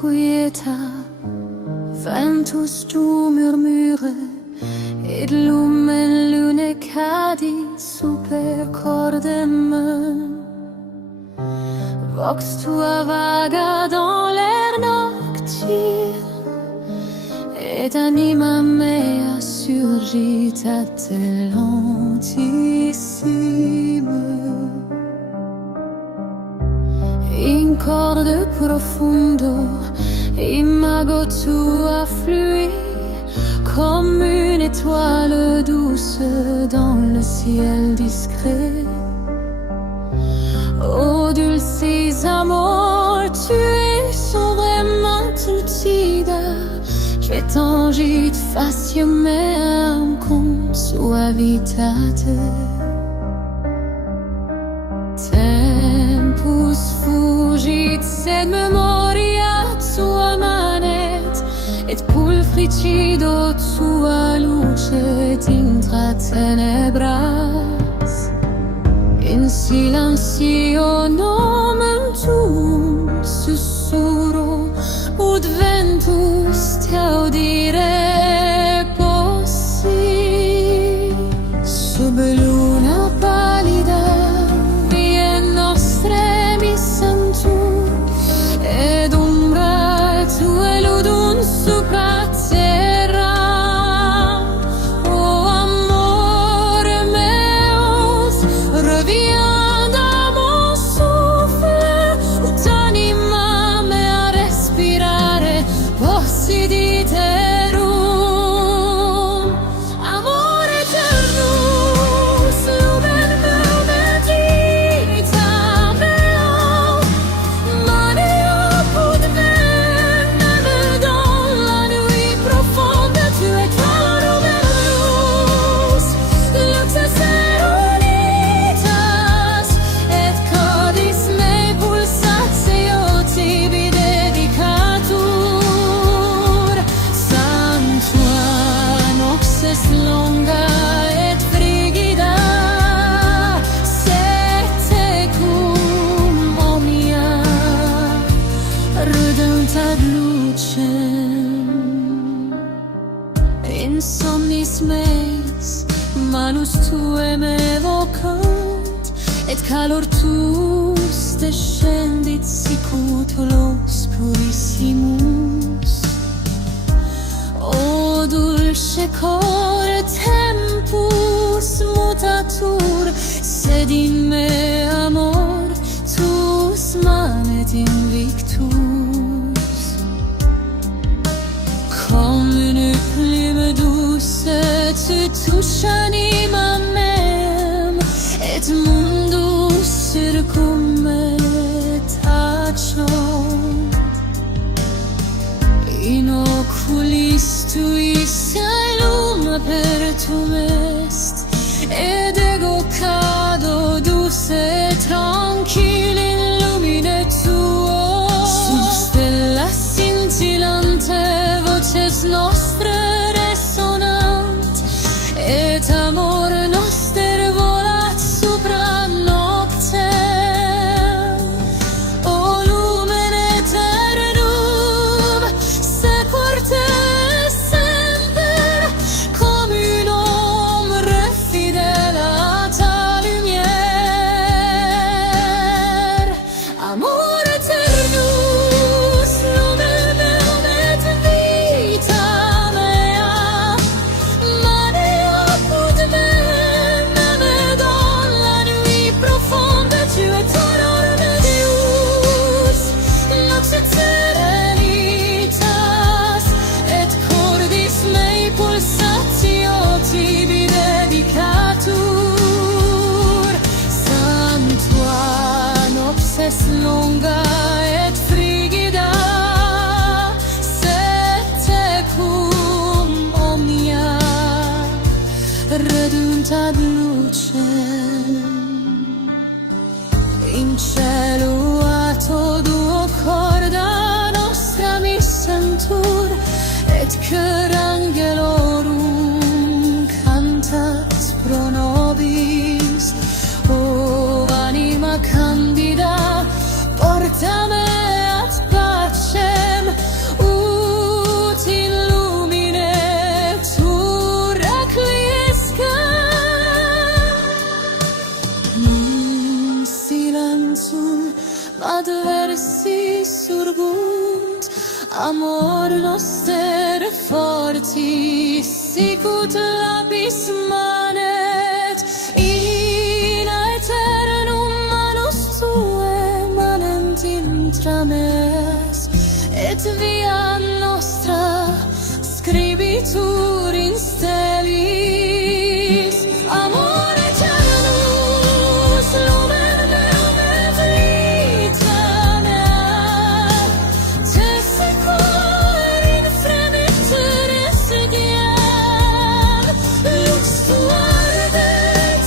quieta, ventus tu murmure, ed lumen lune cadi super cordem. Vox tua vaga dans l'air nocturne, et anima mea surgit à te lentissime. In corde profundo, imago tua flui, comme une étoile douce dans le ciel discret. Oh dulcis amor, tu es sobrement lucida, che tangit facio meam con suavitate. Tempus fugit sed memoria tua manet, et pulfricido tua luce intra tenebras. In silencio nomen tuum sussurro, ut ventus te audire possi. Sub luna pallida vie nostre sentur, ed umbra tue ludun supra terra. Oh amore meus, reviens dans mon souffle, ut anima mea respirare possiditerum. Amore eternus, lumen meum et vita mea, mane apud me, neve dans la nuit profonde, tu es clarum et luz, luxes et unitas, et cordis mei pulsatio tibi dedicatur. Sanctua noxes longa et frigida, sed tecum omnia redeunt ad lucem. In somnis meis manus tuae me vocant, et calor tuus descendit sicut olos purissimus. O dulce cor, tempus mutatur, sed in me amor tuus manet invictus. Comme une plume douce, tu touches anima meam, et mundus circum me tacet. In oculis tuis caelum apertum est, ed ego cado dulce tranquil in lumine tuo. Sub stella scintillante voces nostre resonant, et amor noster volat supra noctem. O lumen eternum, sequor te semper, comme une ombre fidèle à ta lumière. Amor eternus, lumen meum et vita mea, mane apud me, neve dans la nuit profonde, tu es tenor medius, lux et serenitas, et cordis mei pulsatio tibi dedicatur. Sanctua noctes longa et frigida, sed tecum omnia redeunt ad lucem. In cielo ato duo corda nostra mi sentur, et cur angelorum cantat pro nobis. O anima candida, porta me ad pacem, Amor noster fortis, sicut lapis manet, in aeternum manus tuae manent intrames, et via nostra scribitur in stellis. Amor eternus, lumen meum et vita mea, te secor in fremiter essegiam, lux tua ardet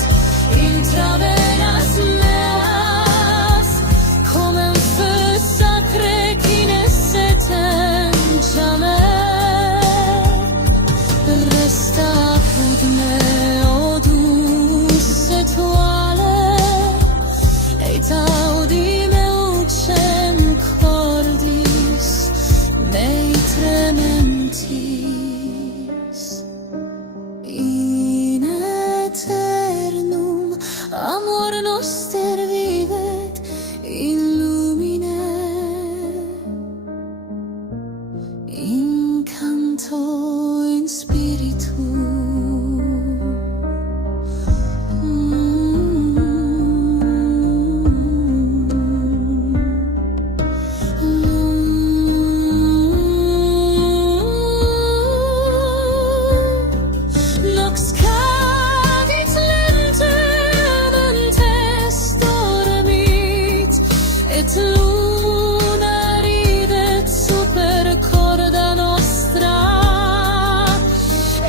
intravenas meas, comem feu sacre qui nescetem jamais. Resta apud me, o dulce étoile, et audi me ucem cordis mei trementis. In aeternum amor noster vivet in lumine, in canto in spiritu. Nox cadit lentamente dormit, et luna ridet super corda nostra.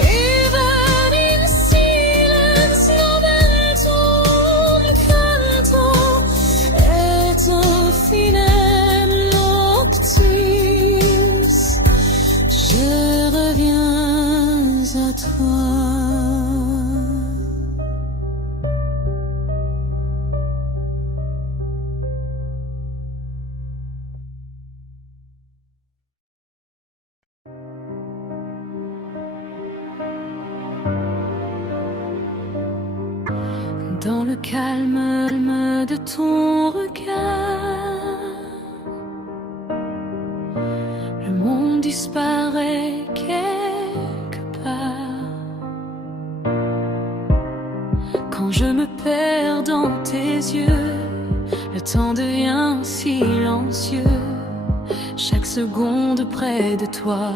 Even in silens noventum canto, et finem noctis je reviens à toi. Dans le calme de ton regard, le monde disparaît quelque part. Quand je me perds dans tes yeux, le temps devient silencieux. Chaque seconde près de toi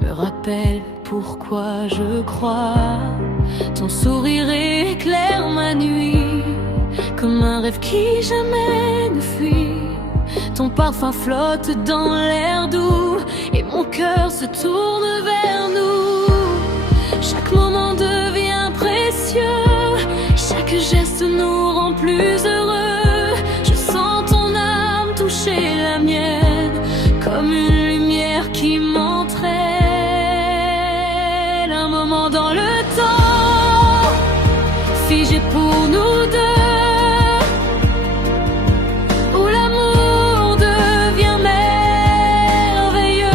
me rappelle pourquoi je crois. Ton sourire éclaire ma nuit, comme un rêve qui jamais ne fuit. Ton parfum flotte dans l'air doux, et mon cœur se tourne vers nous. Chaque moment devient précieux, chaque geste nous rend plus heureux. Je sens ton âme toucher la mienne, comme une lumière qui m'entraîne. Un moment dans le temps, figé pour nous deux, où l'amour devient merveilleux.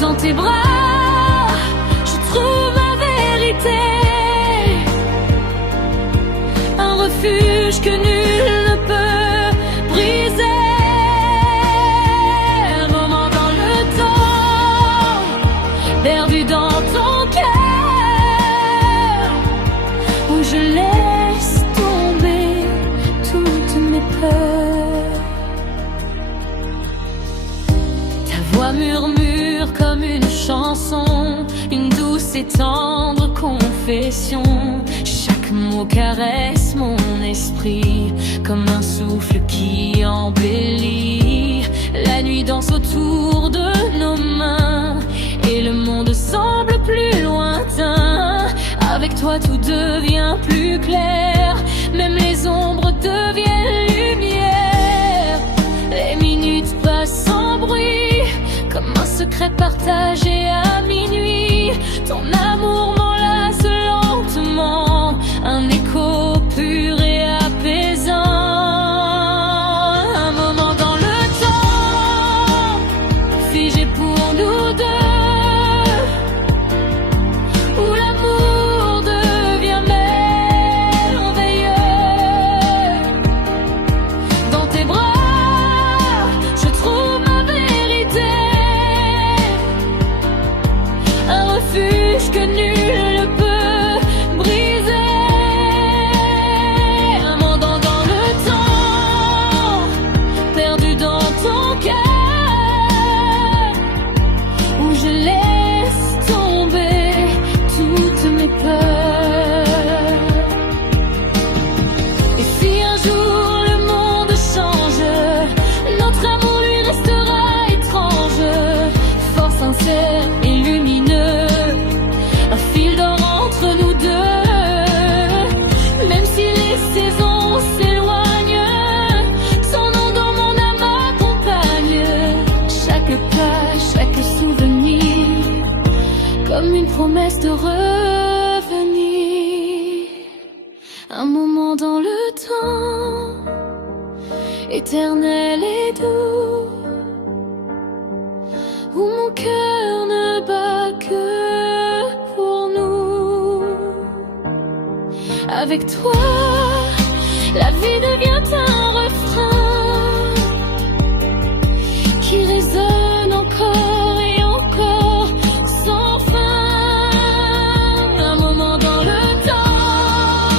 Dans tes bras, je trouve ma vérité, un refuge que nul ne peut briser. Un moment dans le temps, perdu dans ton cœur, où je laisse tomber toutes mes peurs. Ta voix murmure comme une chanson, une douce et tendre confession. Chaque mot caresse mon esprit, comme un souffle qui embellit. La nuit danse autour de nos mains, et le monde semble plus lointain. Avec toi tout devient plus clair, même les ombres deviennent lumière. Les minutes passent sans bruit, comme un secret partagé à minuit. Ton amour m'enlace lentement, un écho pur et apaisant. Un moment dans le temps, figé pour nous deux, où l'amour devient merveilleux. Dans tes bras, je trouve une promesse de revenir, un moment dans le temps, éternel et doux, où mon cœur ne bat que pour nous. Avec toi, la vie devient un refrain qui résonne encore et encore sans fin. Un moment dans le temps,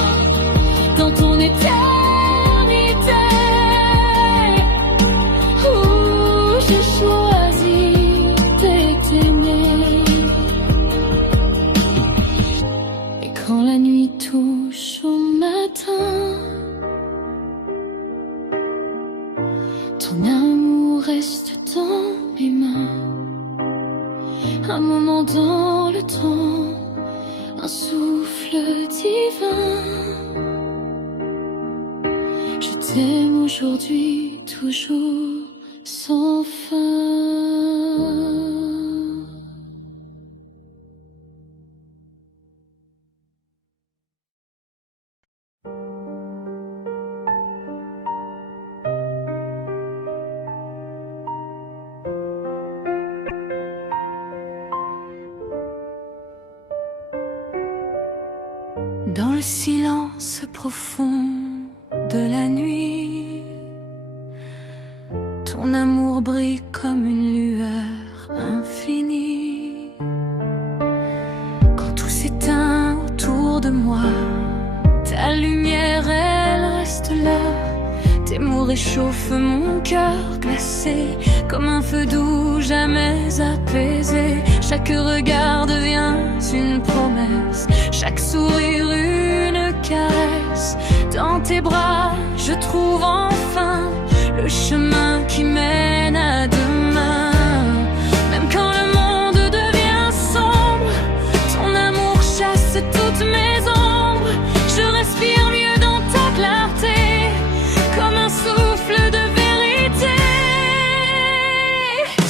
dans ton éternité, où j'ai choisi t'aimer. Et quand la nuit touche au matin, ton amour reste dans mes mains. Un moment dans le temps, un souffle divin. Je t'aime aujourd'hui, toujours, sans fin. Dans le silence profond de la nuit, ton amour brille comme une lueur infinie. Quand tout s'éteint autour de moi, ta lumière, elle reste là. Tes mots réchauffent mon cœur glacé, comme un feu doux jamais apaisé. Chaque regard devient une promesse, chaque sourire une caresse. Dans tes bras, je trouve enfin le chemin qui mène à demain. Même quand le monde devient sombre, ton amour chasse toutes mes ombres. Je respire mieux dans ta clarté, comme un souffle de vérité.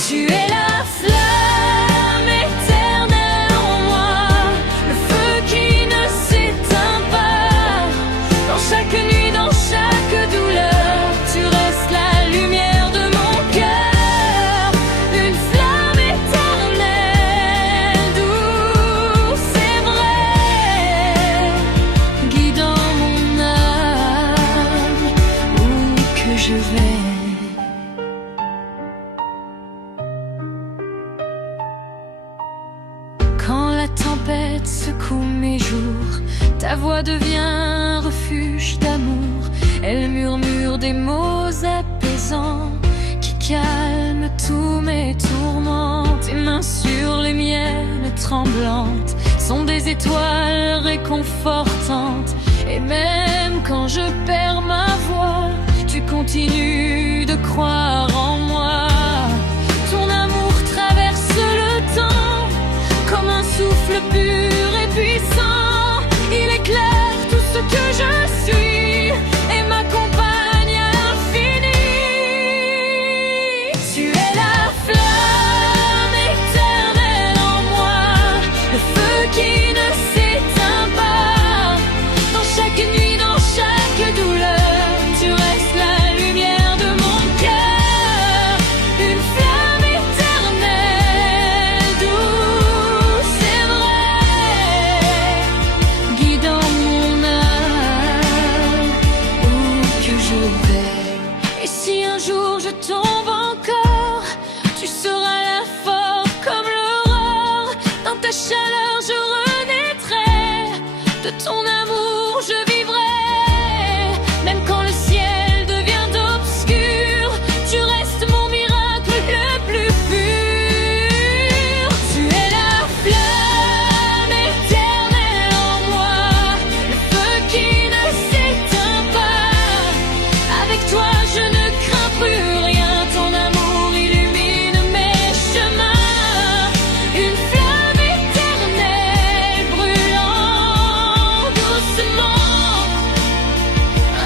Tu es la flamme éternelle en moi, le feu qui ne s'éteint pas. Dans chaque nuit, dans chaque douleur, tu restes la lumière de mon cœur. Une flamme éternelle, douce et vraie, guidant mon âme où que je vais. Quand la tempête secoue mes jours, ta voix devient un refuge d'amour. Elle murmure des mots apaisants qui calment tous mes tourments. Tes mains sur les miennes tremblantes sont des étoiles réconfortantes. Et même quand je perds ma voix, tu continues de croire en moi. Ton amour traverse le temps comme un souffle pur et puissant. Il éclaire tout ce que je suis et m'accompagne à l'infini. Tu es la flamme éternelle en moi, le feu qui ne s'éteint pas. Dans chaque nuit, dans chaque douleur, tu restes la lumière de mon cœur. Une flamme éternelle, douce et vraie, guidant mon âme où que je vais. Et si un jour je tombe encore, tu seras là fort comme l'aurore. Dans ta chaleur je renaîtrai, de ton amour je vivrai. Même quand le ciel devient obscur, tu restes mon miracle le plus pur. Tu es la flamme éternelle en moi, le feu qui ne s'éteint pas. Avec toi je ne crains plus rien, ton amour illumine mes chemins. Une flamme éternelle brûlant doucement,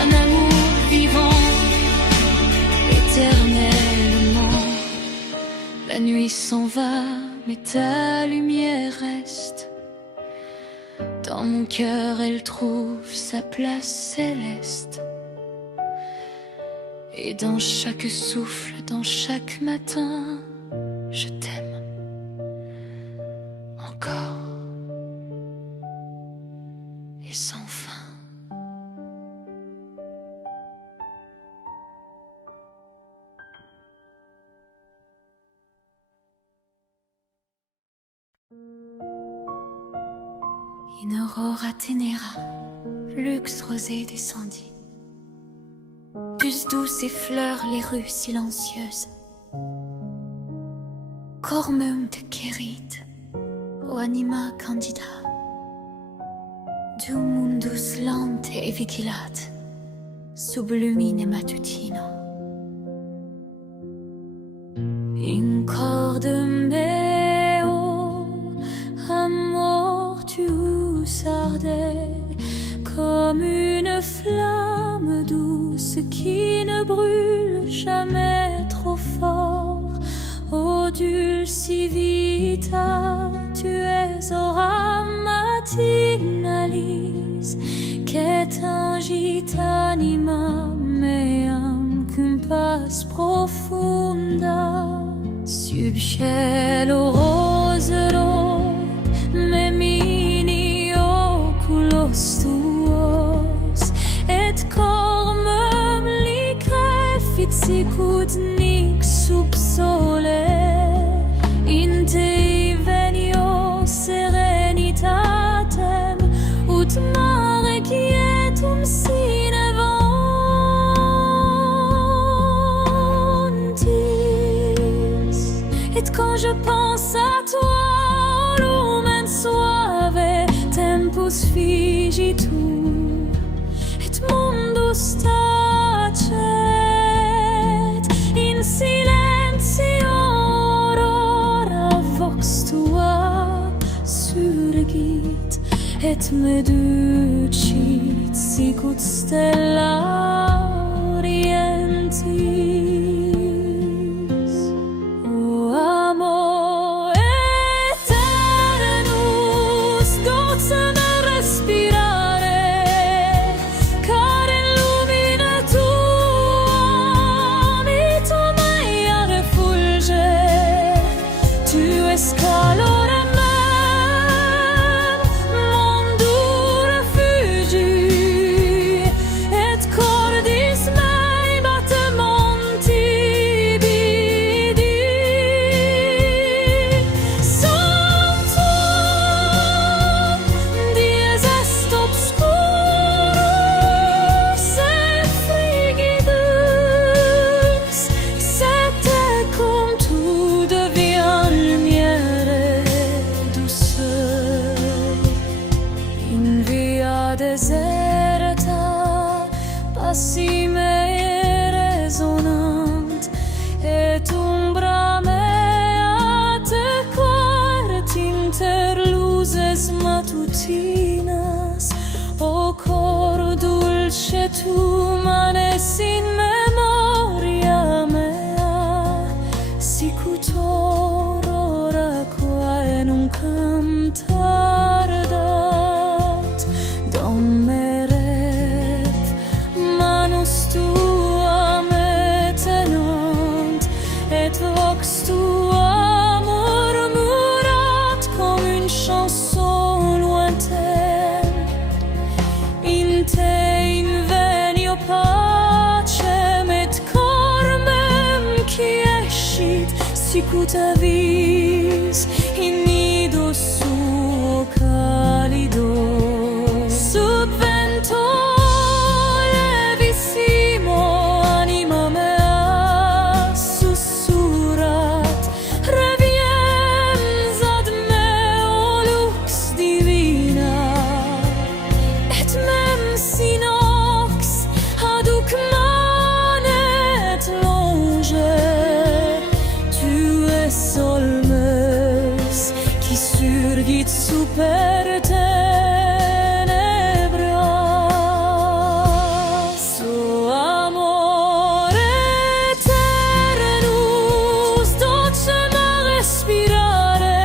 un amour vivant éternellement. La nuit s'en va, mais ta lumière reste. Dans mon cœur, elle trouve sa place céleste. Et dans chaque souffle, dans chaque matin, je t'aime encore et sans fin. Une aurore ténéra, luxe rosé descendit. Puce douce effleure les rues silencieuses. Cormum de Kérit, o anima candida. Du mundus lente e vigilat, sub lumine matutino. In corde meo, amor tu ardais, comme une flamme douce qui ne brûle jamais trop fort. Ô dulce vita, tu es ora matinalis, che tangit anima meam cum paz profunda. Sub cielo rosero, memini oculos tuos, et cormum licre fitsicut nix sub sole. In te venio serenitatem, ut mare quietum sine vontis. Et quand je pense à toi, lumen suave, tempus figitur, et mundus tacet, in silentio aurora vox tua surgit, et me ducit sicut stella orientis. O amor eternus, docem respirare, car in lumine tuam vita mea refulge. Tu es calore mem, mondum refugi, et cordis mei battementi bidi. Sanctum dies est obscurus et frigidus, sed tecum tu deviens lumière et douceur. In via deserta, passime resonant, et umbra mea te quart inter luces matutinas. O cor dulce tu manes in memoria mea, sicut aurora quae nunc tardat. Domeret manus tua me tenant, et vox tua murmurat comme une chanson lointaine. In te invenio pacem et cormem quiescit, sicut avis in nido suo calido. Sub vento levissimo anima mea sussurrat, reviens ad meo lux divina, et mem sinox aduc manet longe. Tu es solmes qui surgit super tenebras. O amor eternus, docem respirare,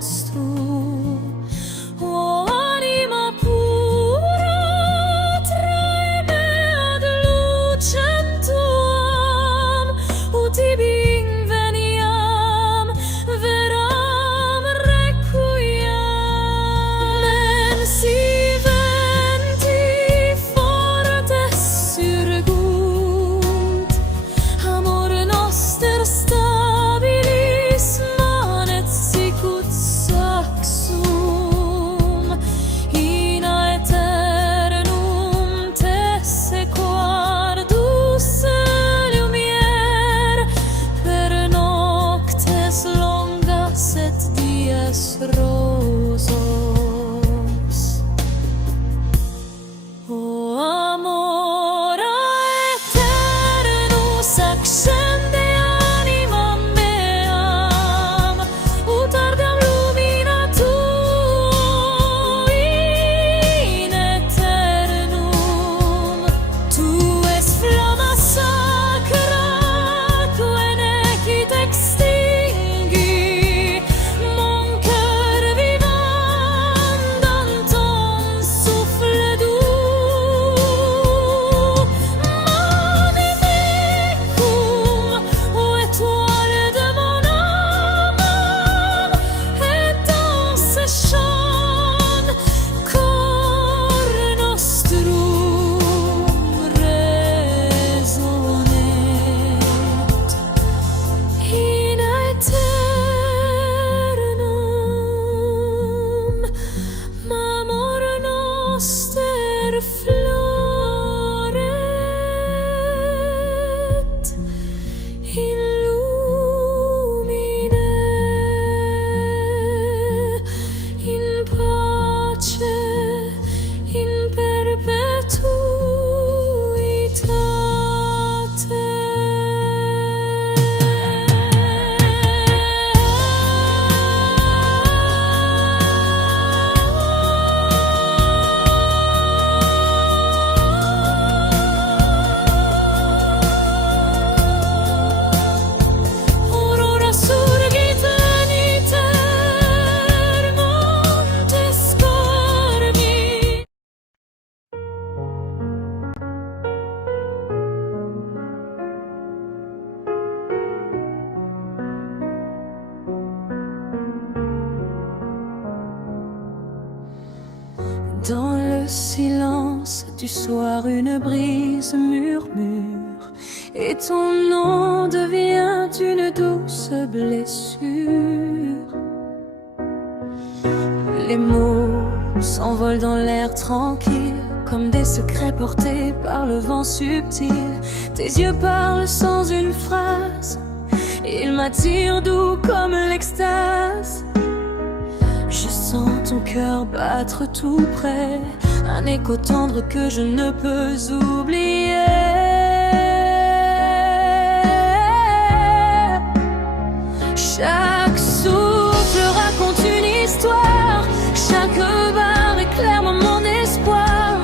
nostro. Oh, anima pura, trae me ad lucem tuam, ut ibi inveniam, veram requiam. Mensi venti fortes surgunt, amor noster stabilis manet sicut saxum, in aeternum tesse quardus lumiere, per noctes longas et dies rosos. O amora eternus accende animam meam, ut ardam lumina tui in aeternum. Tu es flamma sacra, quae necit extingui mon cœur vivant dans ton souffle doux. Mane mecum, ô étoile de mon âme, et dans ce chant cor nostrum resonet in aeternum, mamor noster floret in lumine, in pace, in perpetuitate. Aurora surgit veniter montes Carmi. Dans le silence du soir, une brise murmure, et ton nom devient une douce blessure. Les mots s'envolent dans l'air tranquille, comme des secrets portés par le vent subtil. Tes yeux parlent sans une phrase, ils m'attirent doux comme l'extase. Je sens ton cœur battre tout près, un écho tendre que je ne peux oublier. Chaque souffle raconte une histoire, chaque barre éclaire mon espoir.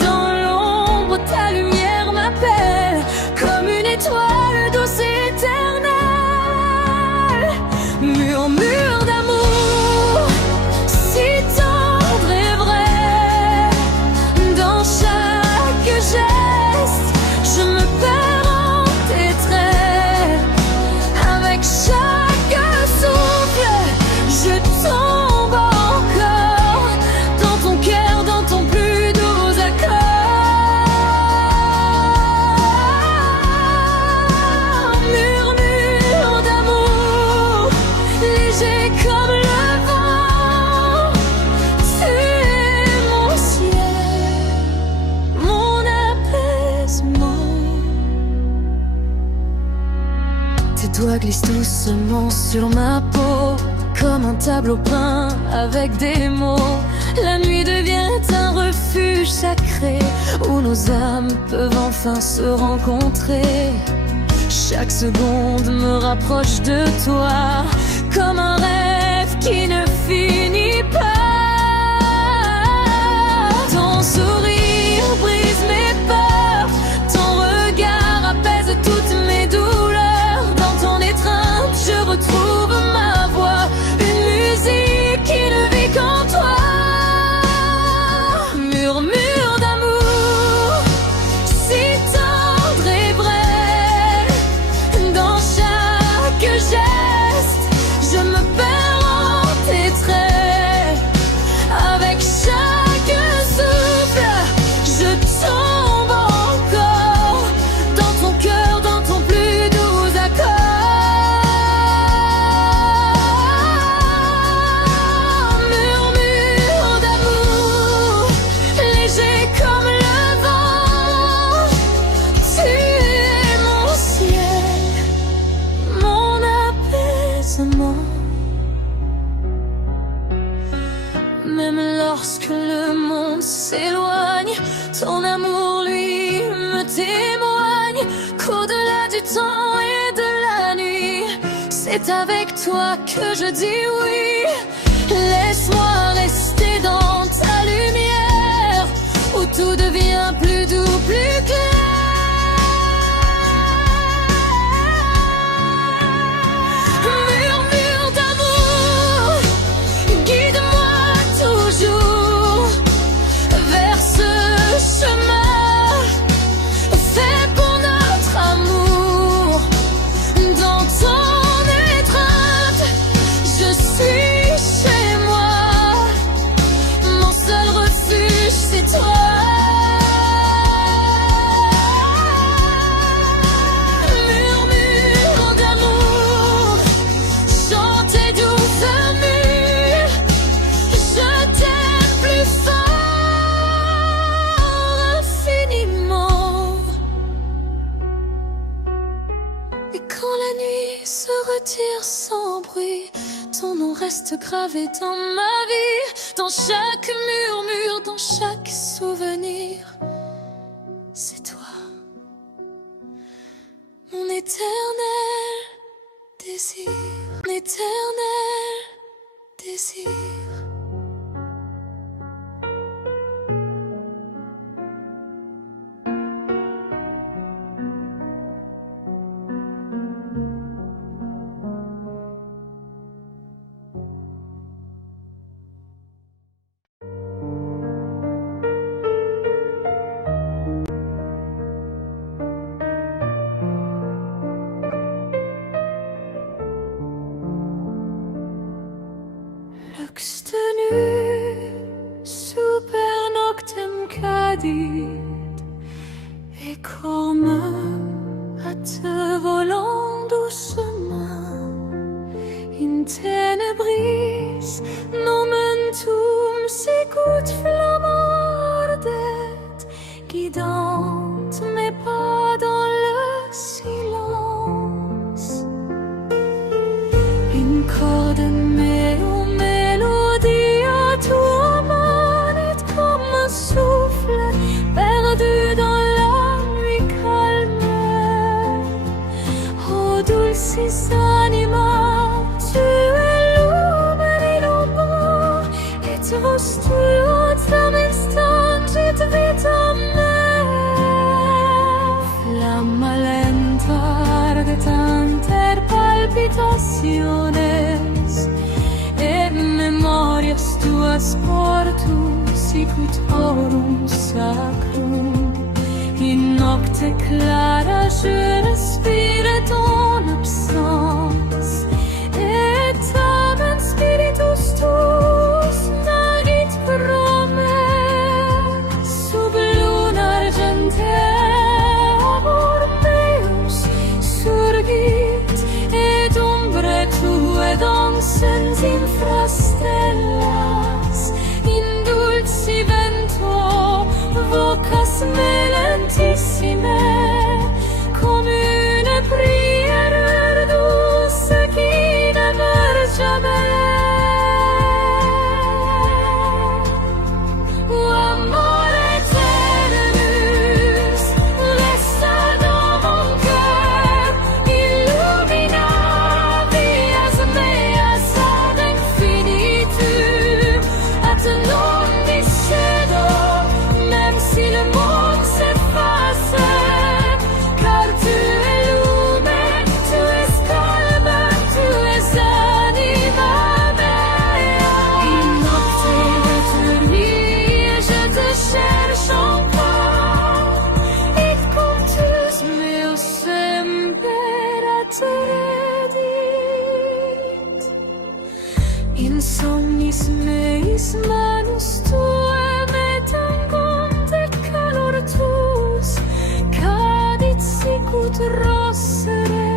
Dans l'ombre, ta lumière m'appelle, comme une étoile douce et éternelle. Murmure d'amour, si tendre et vrai, dans chaque geste, je me perds en tes traits. Avec chaque souffle, je tombe encore dans ton cœur, dans ton plus doux accord. Murmure d'amour, léger comme le vent, tu es mon ciel, mon apaisement. Tes doigts glissent doucement sur ma peau, comme un tableau peint avec des mots. La nuit devient un refuge sacré, où nos âmes peuvent enfin se rencontrer. Chaque seconde me rapproche de toi, comme un rêve qui ne finit pas. Ton sourire brise mes peurs, ton regard apaise toutes mes douleurs. Dans ton étreinte, je retrouve ma voix, une musique Même lorsque le monde s'éloigne, ton amour, lui, me témoigne qu'au-delà du temps et de la nuit, c'est avec toi que je dis oui. Laisse-moi rester dans ta lumière, où tout devient plus doux, plus clair. Murmure d'amour, guide-moi toujours vers ce chemin fait pour notre amour. Dans ton étreinte, je suis chez moi. Mon seul refuge, c'est toi. Murmure d'amour, chante tes douces murmures. Je t'aime plus fort, infiniment. Et quand la nuit se retire sans bruit, ton nom reste gravé dans ma vie, dans chaque murmure, dans chaque souvenir. C'est toi, mon éternel désir, mon éternel désir. Luxtenu super noctem cadit, et comme à te volant doucement in tenebris nomentum sicut flamma ardet, guidante mes pas dans le silence. In cordem meo melodia tua manette comme un souffle perdu dans la nuit calme. Oh dulcis anima, tu illumini l'ombra, et vos tuotam instangit vitam me. Flamma lenta ardetanter palpitaciones, et memorias tuas portus sicut aurum sacrum. In nocte clara je respire ton absence, et tamen spiritus tuus nagit pro me. Sub luna argentea amor meus surgit, et umbre tue dansens infra stellas. In dulci vento vocas me lentissime, come une prière douce qui ne meurt jamais. Oh, amore eternus, resta dans mon cœur, illumina vias meas ad infinitum, attenum discedo, même si le monde s'efface, car tu es lume, tu es calme, tu es anima mea. In nocte veturni, je te cherche encore, et cultus meus semper atteredit. In somnis meis manus tuae me tangunt, et calor tuus cadit sicut rossere.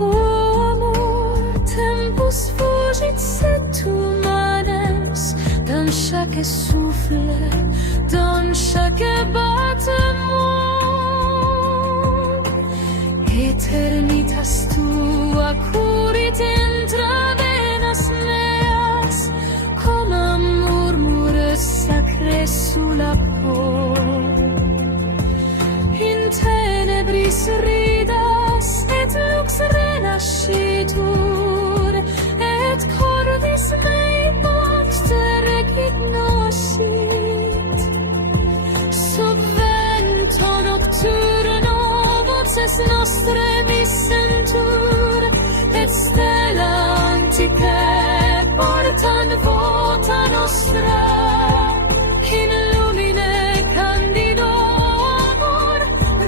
Oh amor, tempus fugit sed tu manes, dans chaque souffle, dans chaque battement. Eternitas tua curit intra venas meas, sulla peau. In tenebris ridas et lux renascitur, et cordis mei poste recognoscit. Subvento nocturno voces nostre mi sentur, et stella antiche portan vota nostra. In lumine candido amor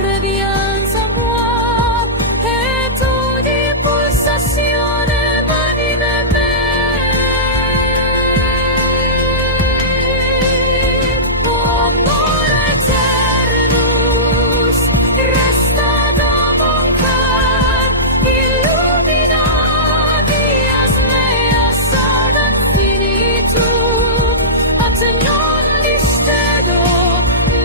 revianza moi, et udi pulsazione manime me. Amor eternus resta da mon cor, illumina dias meas ad infinitum, at non distedo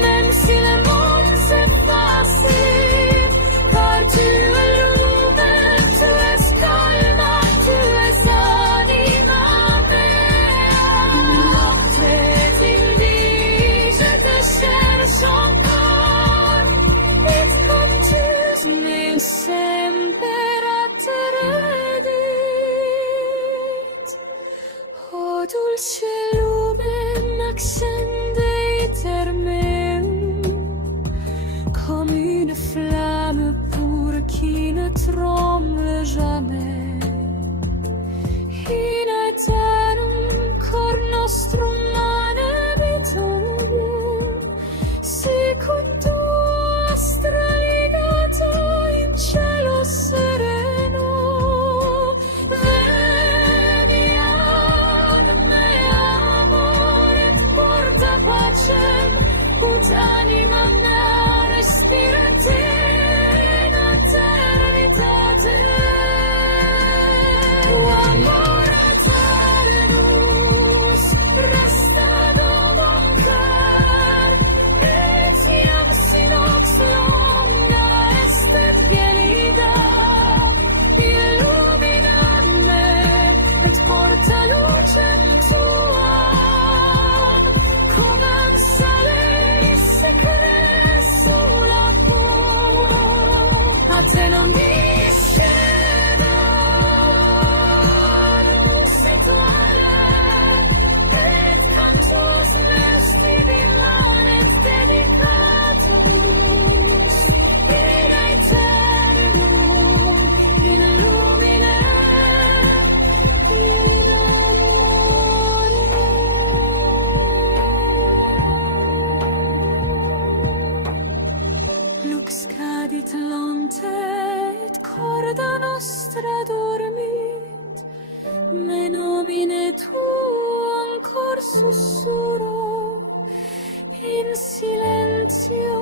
mensile monse facit, car tu lumen, tu es calma, tu es anima mea. Nocte t'indige te cherche encore, et contus me semper atteredit. O dulce lumen accende iter meum, comme une flamme pure qui ne tremble jamais. In aeternum cor nostrum mane vitam, sicut tua astra ligata in cielo sereno. Veniam mea amore, porta pacem, ut anima mea respirat in eternitate. Amor eternus resta da mon cor, etiam sinox longa estet gelida, illumina me et porta lucem tuam, comam sale secret sulla peau. A te non discedo sequale, et cantus nes tibi manet dedicatus, in aeternum, in lumine, in amore. Lux cadit lonte, et corda nostra dormit, me nomine tuo ancor sussurro, in silentio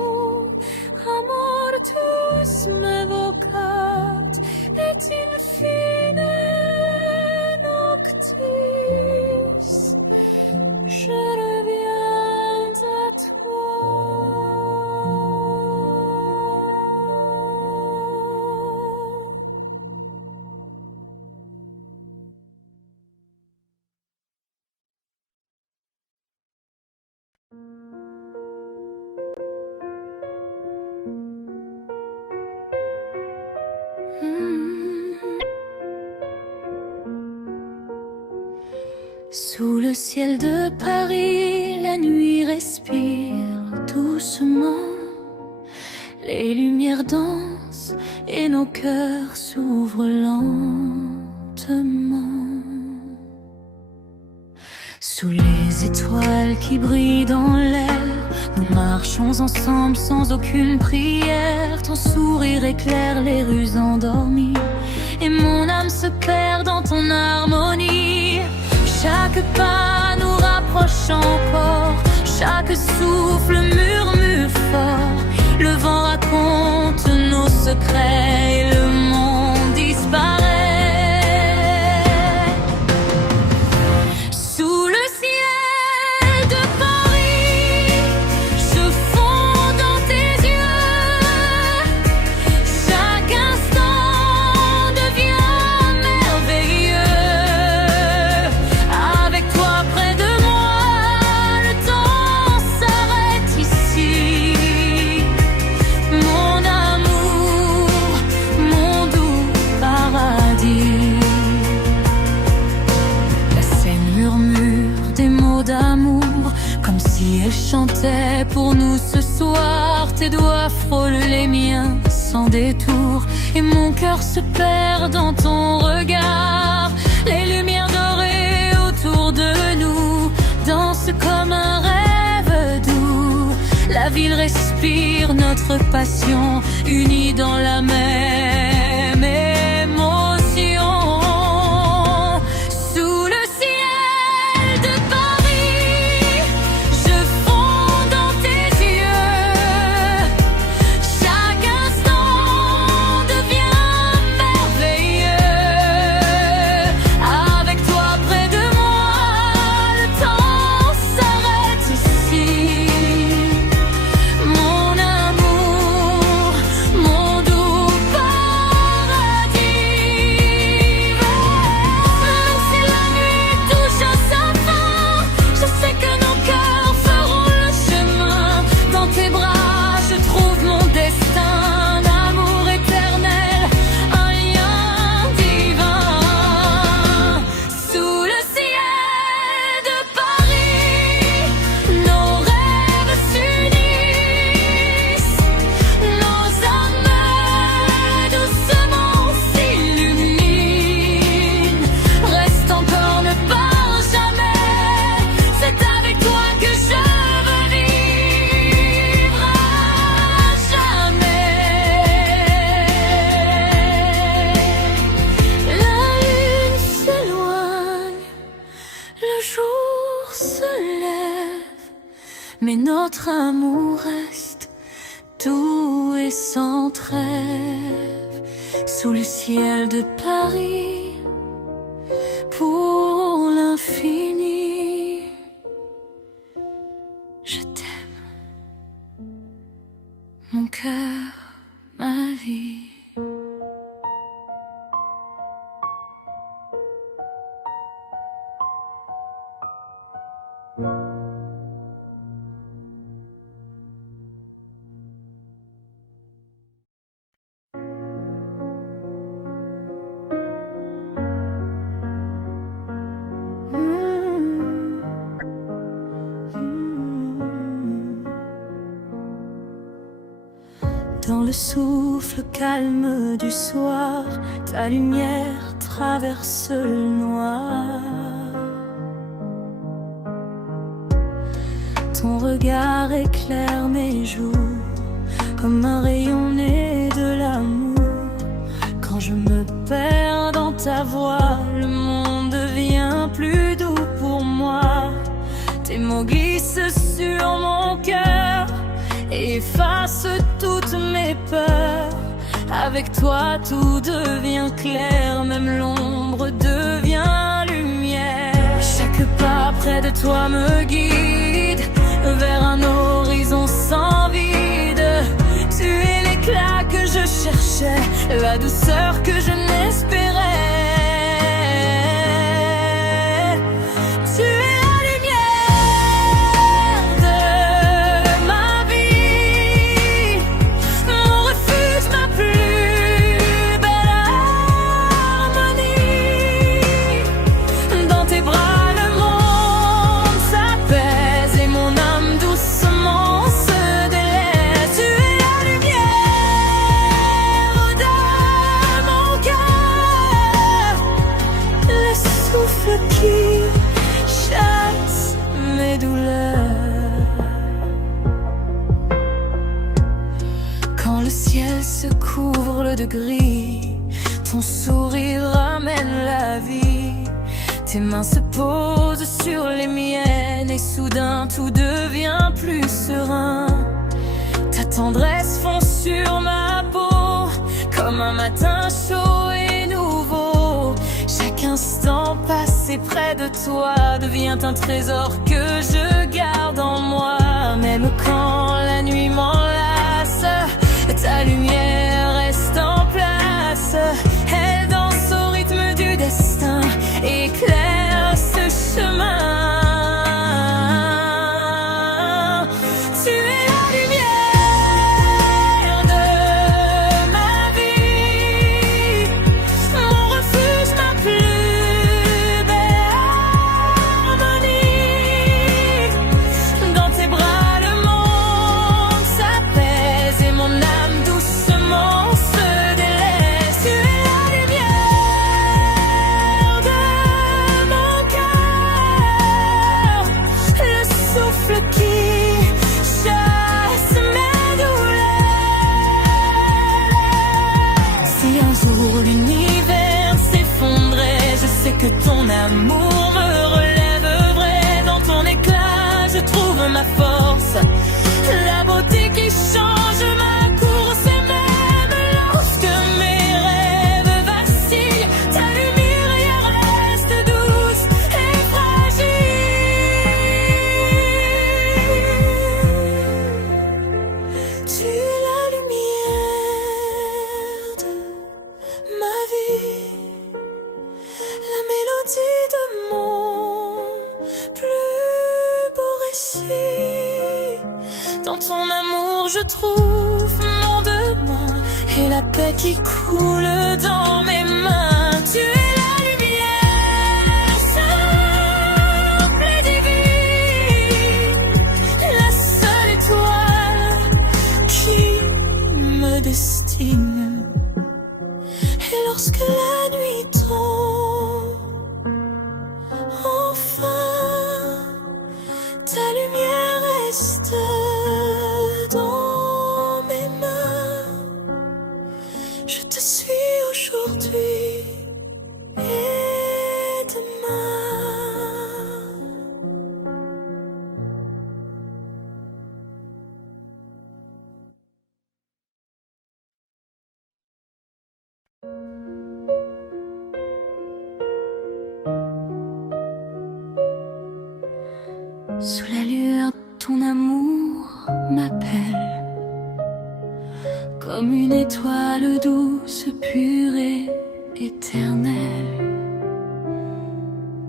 amor tuus me vocat, et infine noctis je reviens à toi. Sous le ciel de Paris, la nuit respire doucement. Les lumières dansent et nos cœurs s'ouvrent lentement. Sous les étoiles qui brillent dans l'air, nous marchons ensemble sans aucune prière. Ton sourire éclaire les rues endormies et mon âme se perd dans ton harmonie. Chaque pas nous rapproche encore, chaque souffle murmure fort. Le vent raconte nos secrets et le monde disparaît. Sous le ciel de Paris, je fonds dans tes yeux. Chaque instant devient merveilleux. Avec toi près de moi, le temps s'arrête. elle chantait pour nous ce soir. Tes doigts frôlent les miens sans détour, et mon cœur se perd dans ton regard. Les lumières dorées autour de nous dansent comme un rêve doux. La ville respire notre passion, unie dans la même émotion. Sous le ciel de Paris, je fonds dans tes yeux. Chaque instant devient merveilleux. Avec toi près de moi, le temps s'arrête ici. Mon amour, mon doux paradis. Même si la nuit touche à sa fin, je sais que nos cœurs feront le chemin. Dans tes bras, je trouve mon destin. D'amour éternel, un lien divin. Sous le ciel de Paris, nos rêves s'unissent. Nos âmes doucement s'illuminent. Reste encore, ne pars jamais. C'est avec toi que je veux vivre à jamais. La lune s'éloigne, le jour se lève, mais notre amour reste doux et sans trêve. Sous le ciel de Paris, pour l'infini, je t'aime, mon cœur, ma vie. Dans le souffle calme du soir, ta lumière traverse le noir. Ton regard éclaire mes jours comme un rayon né de l'amour. Quand je me perds dans ta voix, le monde devient plus doux pour moi. Tes mots glissent sur mon cœur et effacent toutes mes peurs. Avec toi tout devient clair, même l'ombre devient lumière. Chaque pas près de toi me guide vers un horizon sans vide. Tu es l'éclat que je cherchais, la douceur que je n'espérais. Tu es la lumière de ma vie, mon refuge, ma plus belle harmonie. Dans tes bras le monde s'apaise et mon âme doucement se délaisse. Tu es la lumière de mon cœur, le souffle qui chasse mes douleurs. Quand le ciel se couvre de gris, ton sourire ramène la vie. Tes mains se posent sur les miennes et soudain tout devient plus serein. Ta tendresse fond sur ma peau comme un matin chaud et nouveau. Chaque instant passé près de toi devient un trésor que je garde en moi. Même quand la nuit m'enlace, ta lumière reste en place. Elle danse au rythme du destin, éclaire ce chemin. Tu es la lumière de ma vie, mon refuge, ma plus belle harmonie. Dans tes bras amour me relève vrai. Dans ton éclat je trouve ma force, la beauté qui change ma course. Et même lorsque mes rêves vacillent, ta lumière reste douce et fragile. Tu es la lumière de ma vie, la mélodie de mon plus beau récit. Dans ton amour je trouve mon demain et la paix qui coule dans mes mains. Tu es la lumière simple et divine, la seule étoile qui me destine. Et lorsque la nuit tombe, enfin, ta lumière reste dans mes mains. Je te suis aujourd'hui et demain. Sous la lueur de ton amour m'appelle, comme une étoile douce, pure et éternelle.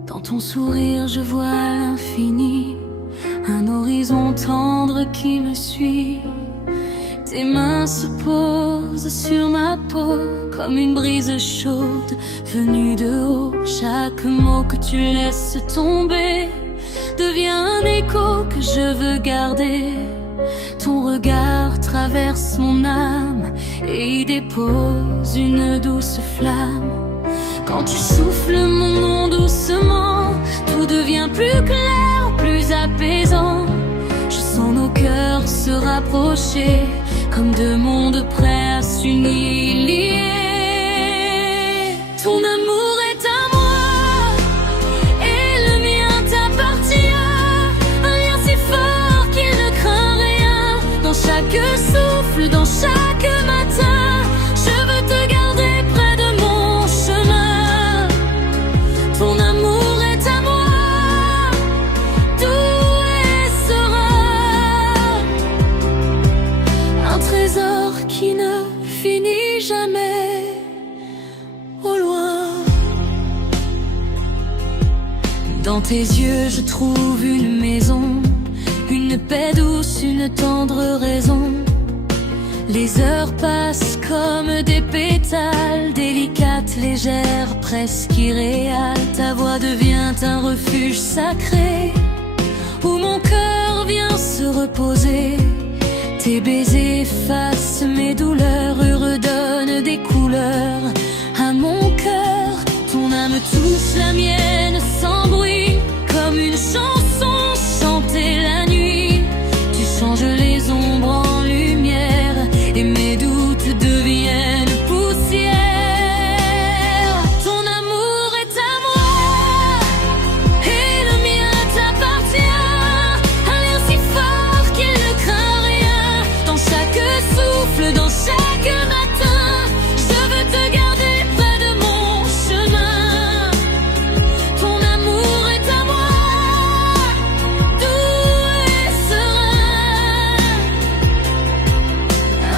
Dans ton sourire je vois l'infini, un horizon tendre qui me suit. Tes mains se posent sur ma peau comme une brise chaude venue de haut. Chaque mot que tu laisses tomber devient un écho que je veux garder. Ton regard traverse mon âme et y dépose une douce flamme. Quand tu souffles mon nom doucement, tout devient plus clair, plus apaisant. Je sens nos cœurs se rapprocher, comme deux mondes prêts à s'unir. Ton amour est à moi et le mien t'appartient. Un lien si fort qu'il ne craint rien. Dans chaque souffle, dans chaque matin, je veux te garder près de mon chemin. Ton amour est à moi, doux et serein. Un trésor qui ne finit jamais au loin. Dans tes yeux je trouve une maison, une paix douce, une tendre raison. Les heures passent comme des pétales, délicates, légères, presque irréales. Ta voix devient un refuge sacré, où mon cœur vient se reposer. Tes baisers effacent mes douleurs et redonnent des couleurs à mon cœur. Ton âme touche la mienne sans bruit, comme une chanson chantée la nuit. Tu changes les ombres en lumière et mes doutes deviennent poussière. Ton amour est à moi et le mien t'appartient. Un lien si fort qu'il ne craint rien. Dans chaque souffle, dans chaque matin, je veux te garder près de mon chemin. Ton amour est à moi, doux et serein.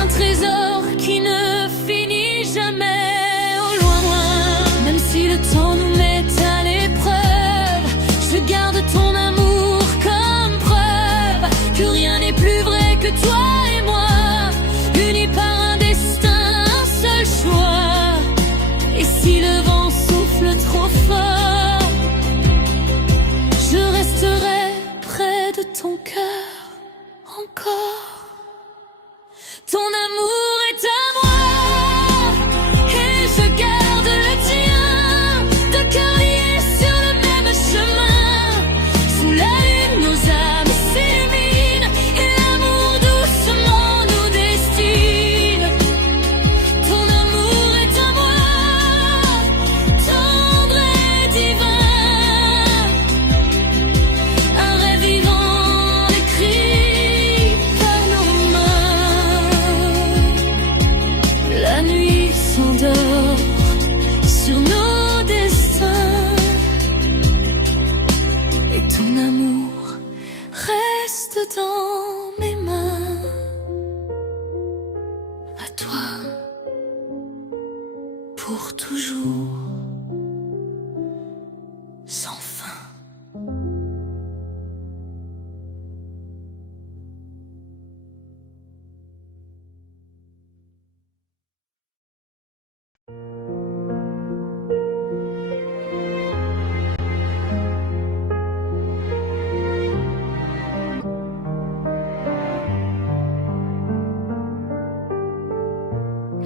Un trésor qui ne finit jamais au loin. Même si le temps nous met à l'épreuve, je garde ton amour comme preuve que rien n'est plus vrai que toi et moi, unis par un destin, un seul choix. Et si le vent souffle trop fort, je resterai près de ton cœur encore. Ton amour est à moi et je garde le tien. Deux cœurs liés sur le même chemin. Sous la lune, nos âmes s'illuminent et l'amour doucement nous destine. Ton amour est à moi, tendre et divin. Ton amour reste dans mes mains. À toi, pour toujours, sans fin.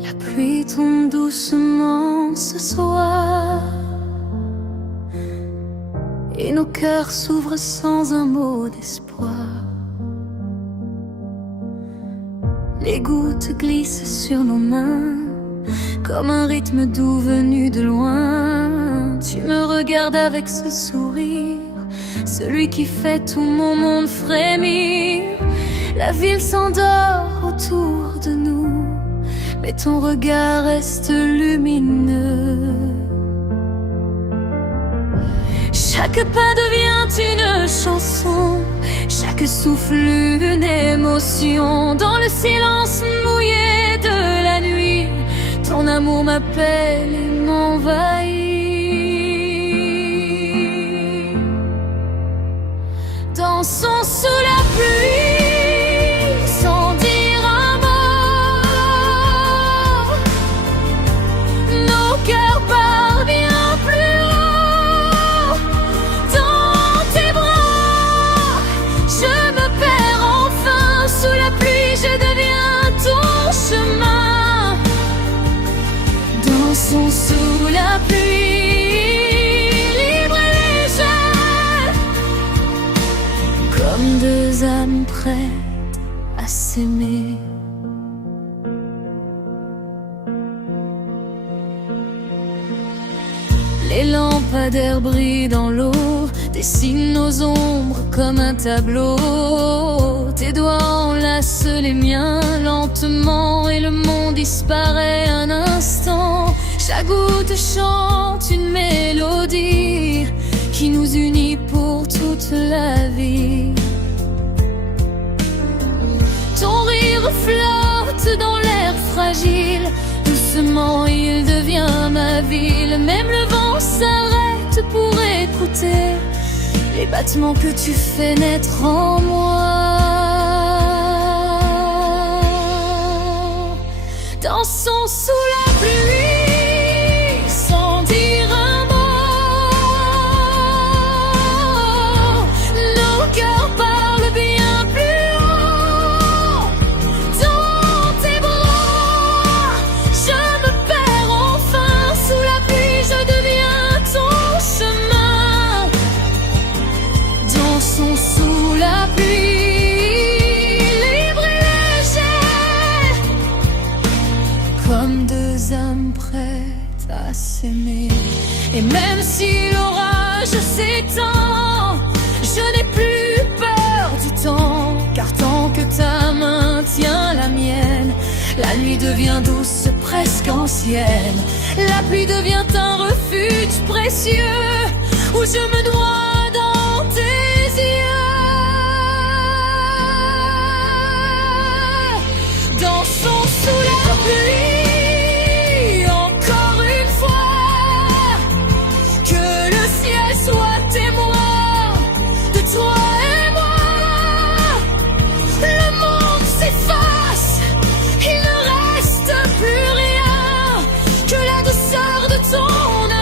La pluie tombe doucement ce soir et nos cœurs s'ouvrent sans un mot d'espoir. Les gouttes glissent sur nos mains comme un rythme doux venu de loin. Tu me regardes avec ce sourire, celui qui fait tout mon monde frémir. La ville s'endort autour de nous, mais ton regard reste lumineux. Chaque pas devient une chanson, chaque souffle une émotion. Dans le silence mouillé de la nuit, ton amour m'appelle et m'envahit. Dansons sous la pluie, sans dire un mot. Nos cœurs parlent bien plus haut. Dans tes bras, je me perds enfin. Sous la pluie, je deviens ton chemin. Dansons sous la pluie, libre et légère, comme deux âmes prêtes à s'aimer. Les lampadaires brillent dans l'eau, dessinent nos ombres comme un tableau. Tes doigts enlacent les miens lentement et le monde disparaît un instant. Chaque goutte chante une mélodie qui nous unit pour toute la vie. Ton rire flotte dans l'air fragile, doucement il devient ma ville. Même le vent s'arrête pour écouter les battements que tu fais naître en moi. Dansons sous la pluie, sans dire un mot. Nos cœurs parlent bien plus haut. Dans tes bras, je me perds enfin. Sous la pluie, je deviens ton chemin. Dansons sous la pluie, libre et légère, comme deux âmes prêtes à s'aimer. Et même si l'orage s'étend, je n'ai plus peur du temps, car tant que ta main tient la mienne, la nuit devient douce, presque ancienne. La pluie devient un refuge précieux où je me noie dans tes yeux. Dansons sous la pluie, encore une fois. Que le ciel soit témoin de toi et moi. Le monde s'efface, il ne reste plus rien que la douceur de ton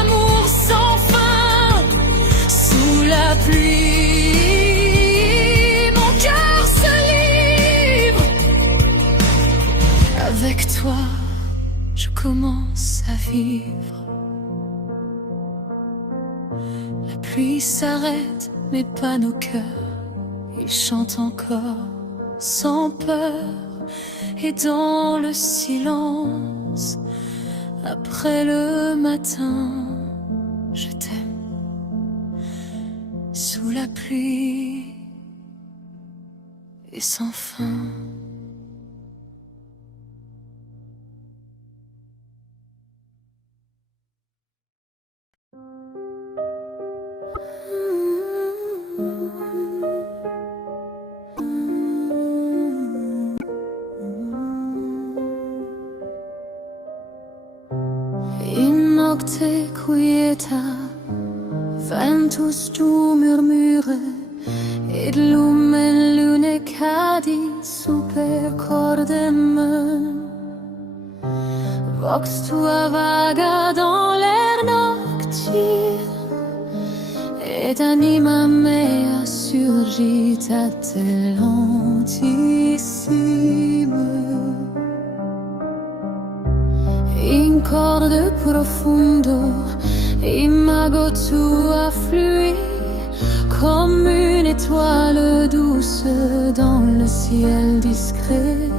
amour sans fin. Sous la pluie, mon cœur se livre. Avec toi, je commence à vivre. La pluie s'arrête, mais pas nos cœurs. Ils chantent encore, sans peur. Et dans le silence, après le matin, je t'aime. Sous la pluie et sans fin. notte quieta, ventus tu murmure, ed lumen lune cadi super cordem. Vox tua vaga dans l'air nocturne, et anima mea surgit à te lentissime. In corde profundo, imago tua flui, comme une étoile douce dans le ciel discret.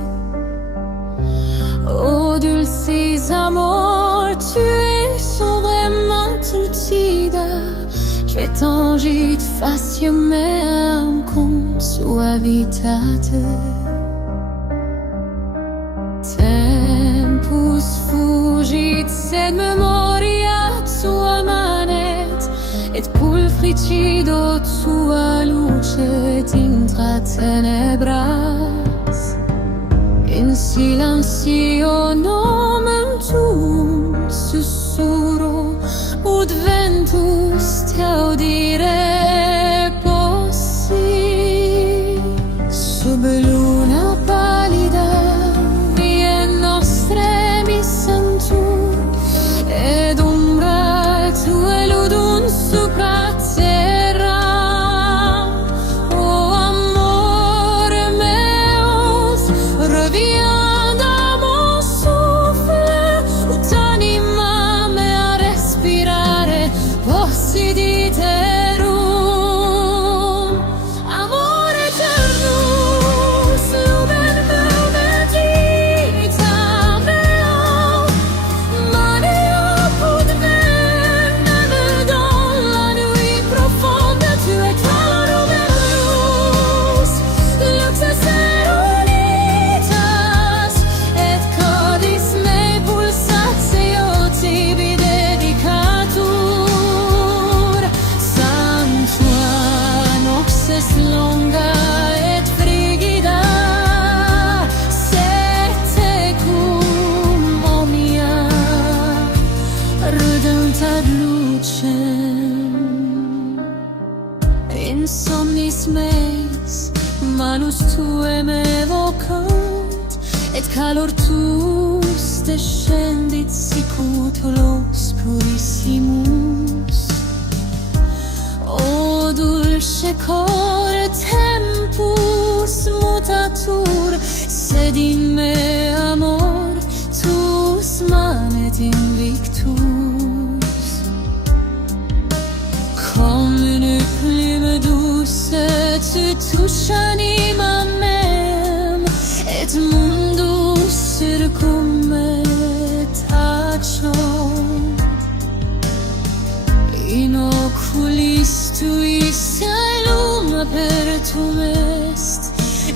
Oh dulcis amor, tu es sombrement lucida, che tangit facio meam con suavitate. Tempus fugit sed memoria tua manet, et pulchricido tua luce et intra tenebras. In silencio nomen tuum sussurro, ut ventus te audire possi. Sub luna pallida vie nostre sentur, ed umbra tue ludum supra terra. O amor meus, reviens dans mon souffle, ut anima mea respirare possiditerum. Amor eternus, lumen meum et vita mea, mane apud me, neve dans la nuit profonde, tu es calor luminus, luxus erunitas, et cordis mei pulsatio tibi dedicatur. Sanctua nox est longa et frigida, sed tecum omnia redent ad lucem. In somnis meis manus tuae me vocant, et calor tuus descendit sicut olos purissimus. O dulce cor tempus mutatur, sed in me amor tuus manet invictus. Comme une plume douce, tu touches anima mem, et mundus circum me tacet. In oculis tuis caelum apertum est,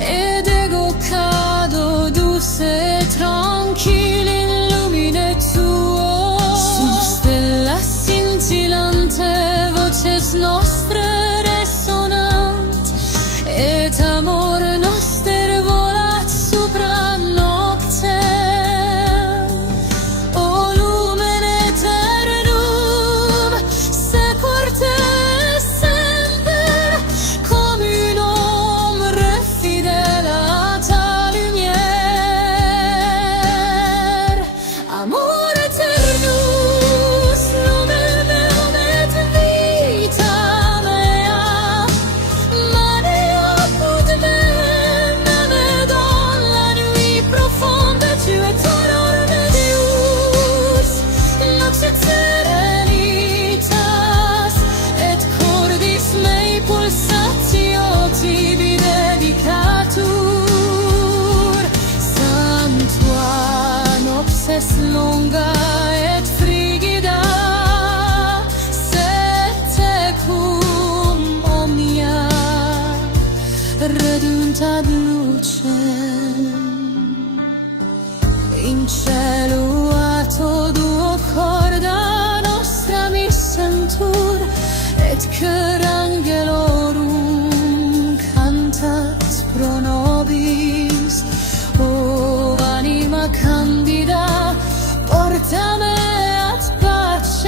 ed ego cado dulce tranquil in lumine tuo. Sub stella scintillante voces nostre resonant, et amor noster volat supra noctem. O lumen eternum, sequor te semper, comme une ombre fidèle à ta lumière. Amor eternus, lumen meum et vita mea, mane apud me, neve dans la nuit profonde, tu es calor medius, luxus serenitas, et cordis mei pulsatio tibi dedicatur. Sanctua nox est longa et frigida, sed tecum omnia redunt ad lucem. In cielo ato duo corda nostra mi sentur, et cur angelorum cantat pro nobis. O anima candida, porta me ad pace.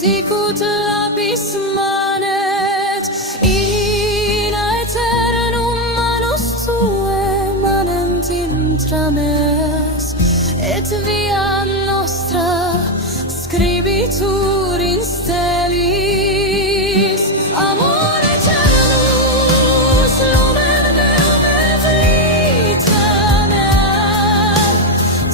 sicut lapis manet in aeternum manus tuae manent intrames et via nostra scribitur in stellis amor aeternus lumen meum et vita mea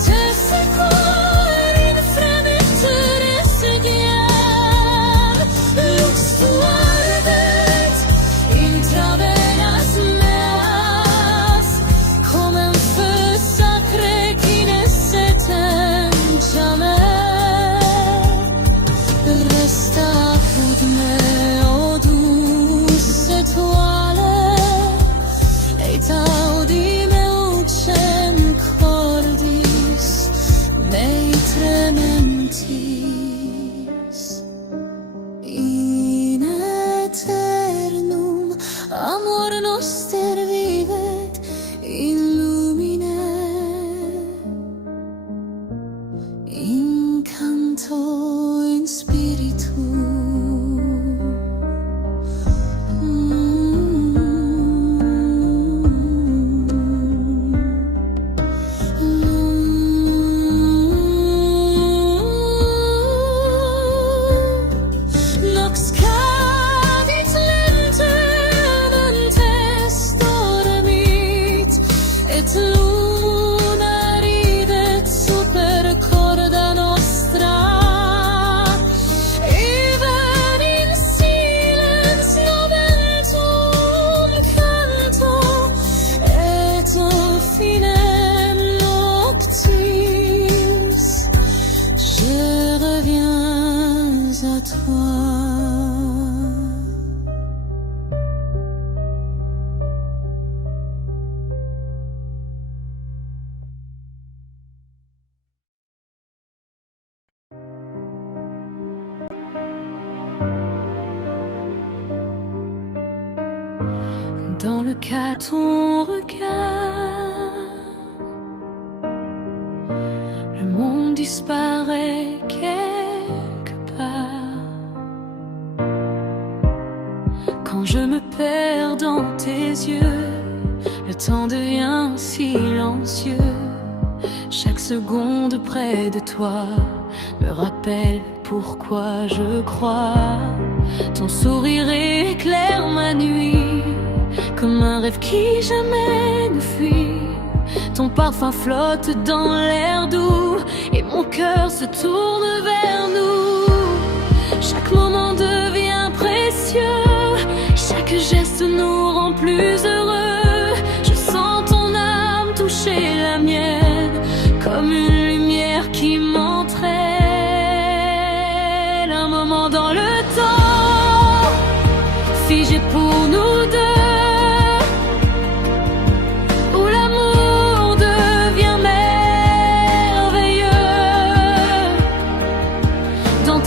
te secor in fremiter essegiam lux tua ardet intra venas meas comem feu sacre cinesetem jamai resta apud meo dus etuale et audi meucem cordis mei trementis in aeternum amor noster vivet in lumine in canto in spiritu nox cadit lentamente dormit et luna ridet super corda nostra even in silens noventum canto et finem noctis je reviens à toi. Dans le cas de ton regard, le monde disparaît quelque part. Quand je me perds dans tes yeux, le temps devient silencieux. Chaque seconde près de toi me rappelle pourquoi je crois. Ton sourire éclaire ma nuit comme un rêve qui jamais ne fuit. Ton parfum flotte dans l'air doux et mon cœur se tourne vers nous. Chaque moment devient précieux, chaque geste nous rend plus heureux. Je sens ton âme toucher la mienne comme une lumière qui m'entraîne. Un moment dans le temps, figé pour nous deux,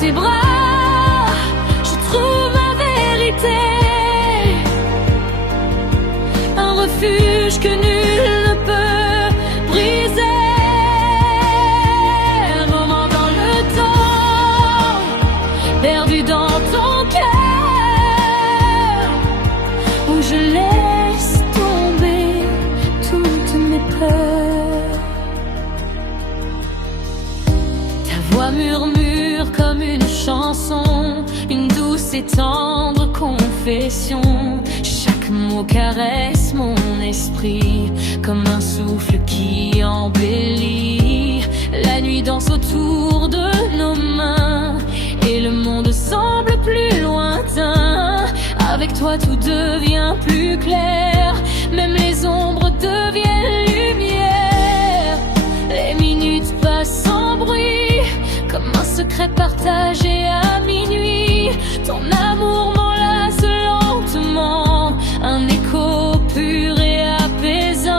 tes bras, je trouve ma vérité, un refuge que nul ne peut briser. Un moment dans le temps, perdu dans ton cœur, où je laisse tomber toutes mes peurs. Ta voix murmure comme une chanson, une douce et tendre confession. Chaque mot caresse mon esprit comme un souffle qui embellit. La nuit danse autour de nos mains et le monde semble plus lointain. Avec toi tout devient plus clair, même les ombres deviennent lumière. Les minutes passent sans bruit, comme un secret partagé à minuit. Ton amour m'enlace lentement, un écho pur et apaisant.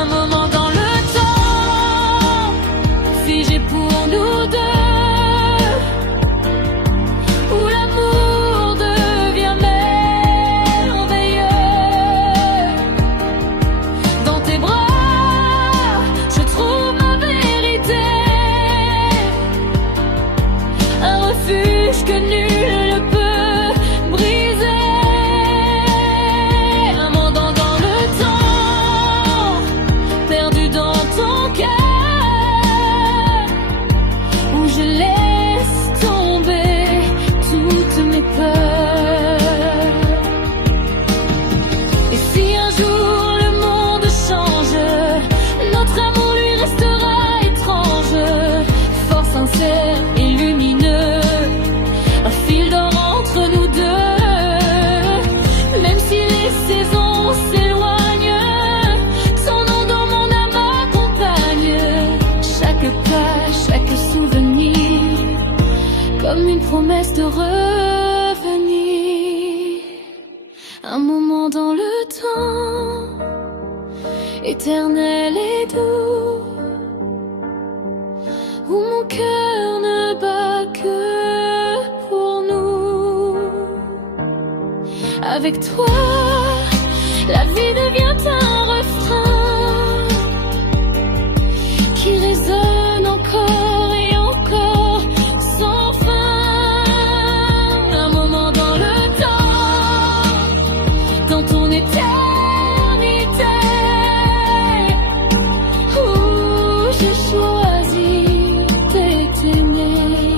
Un moment dans le temps, figé pour nous deux, où l'amour devient merveilleux. Dans tes bras, je trouve ma vérité, touche que nul ne peut briser. Un monde dans le temps, perdu dans ton cœur, où je laisse tomber toutes mes peurs. Et si un jour le monde change, notre amour lui restera étrange, fort sincère et lumineux, un fil d'or entre nous deux. Même si les saisons s'éloignent, son nom dans mon âme accompagne chaque pas, chaque souvenir, comme une promesse de revenir. Un moment dans le temps, éternel et doux, où mon cœur ne bat que pour nous. Avec toi, la vie devient un refrain qui résonne encore et encore sans fin. Un moment dans le temps, dans ton éternité, où j'ai choisi t'aimer.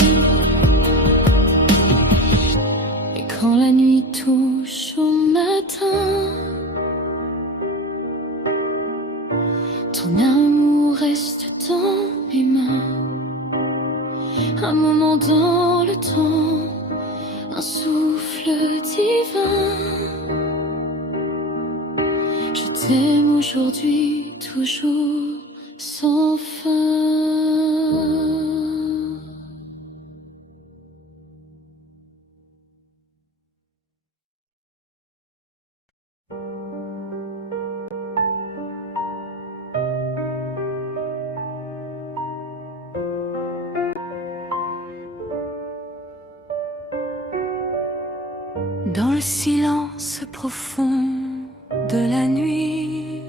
Et quand la nuit touche au matin, ton amour reste dans mes mains. Un moment dans le temps, un souffle divin. Je t'aime aujourd'hui, toujours, sans fin. Dans le silence profond de la nuit,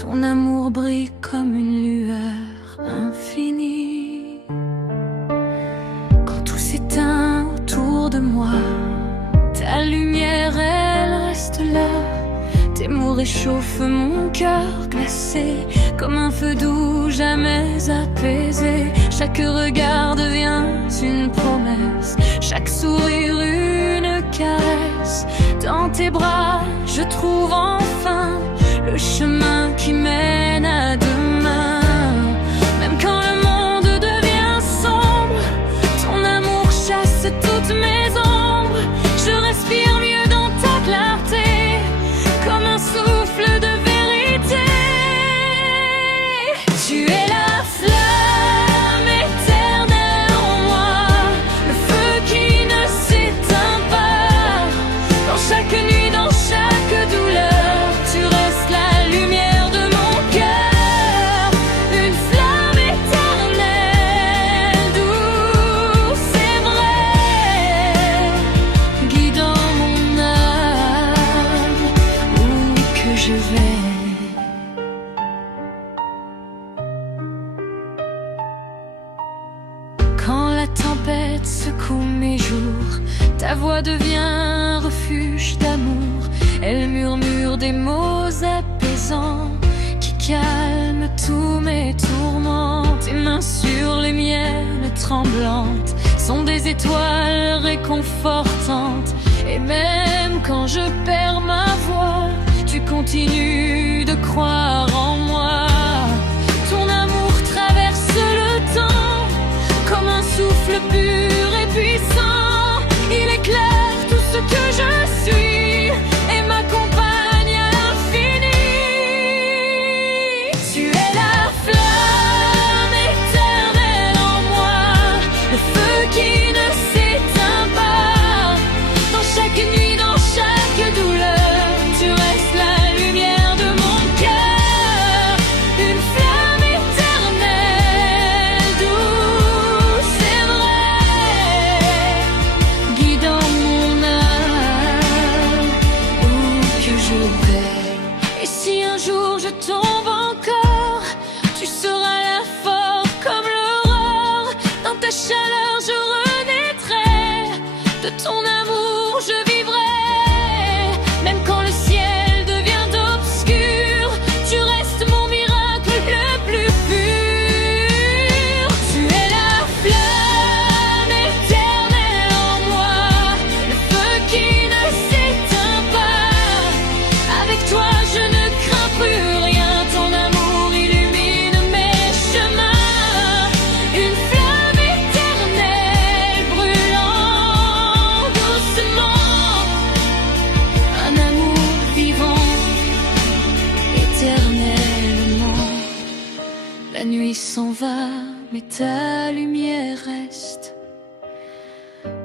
ton amour brille comme une lueur infinie. Quand tout s'éteint autour de moi, ta lumière, elle reste là. Tes mots réchauffent mon cœur glacé, comme un feu doux jamais apaisé. Chaque regard devient une promesse, chaque sourire une caresse. Dans tes bras, je trouve enfin le chemin qui mène à demain. Même quand le monde devient sombre, ton amour chasse toutes mes ombres. Je respire mieux dans ta clarté, comme un souffle de vérité. Tu es la flamme éternelle en moi, le feu qui ne s'éteint pas. Dans chaque nuit, dans chaque douleur, tu restes la lumière de mon cœur. Une flamme éternelle, douce et vraie, guidant mon âme où que je vais. Quand la tempête secoue mes jours, ta voix devient un refuge d'amour. Elle murmure des mots apaisants qui calment tous mes tourments. Tes mains sur les miennes tremblantes sont des étoiles réconfortantes. Et même quand je perds ma voix, tu continues de croire en moi. Ton amour traverse le temps comme un souffle pur et puissant. Il éclaire tout ce que je suis et m'accompagne à l'infini. Tu es la flamme éternelle en moi, le feu qui ne s'éteint pas. Dans chaque nuit, dans chaque douleur, tu restes la lumière de mon cœur. Une flamme éternelle, douce et vraie, guidant mon âme où que je vais. Et si un jour je tombe encore, tu seras là fort comme l'aurore. Dans ta chaleur je De ton amour je vivrai, même quand le ciel devient obscur. Tu restes mon miracle le plus pur. Tu es la flamme éternelle en moi, le feu qui ne s'éteint pas. Avec toi je ne crains plus rien, ton amour illumine mes chemins. Une flamme éternelle brûlant doucement, un amour vivant éternellement. La nuit s'en va, mais ta lumière reste.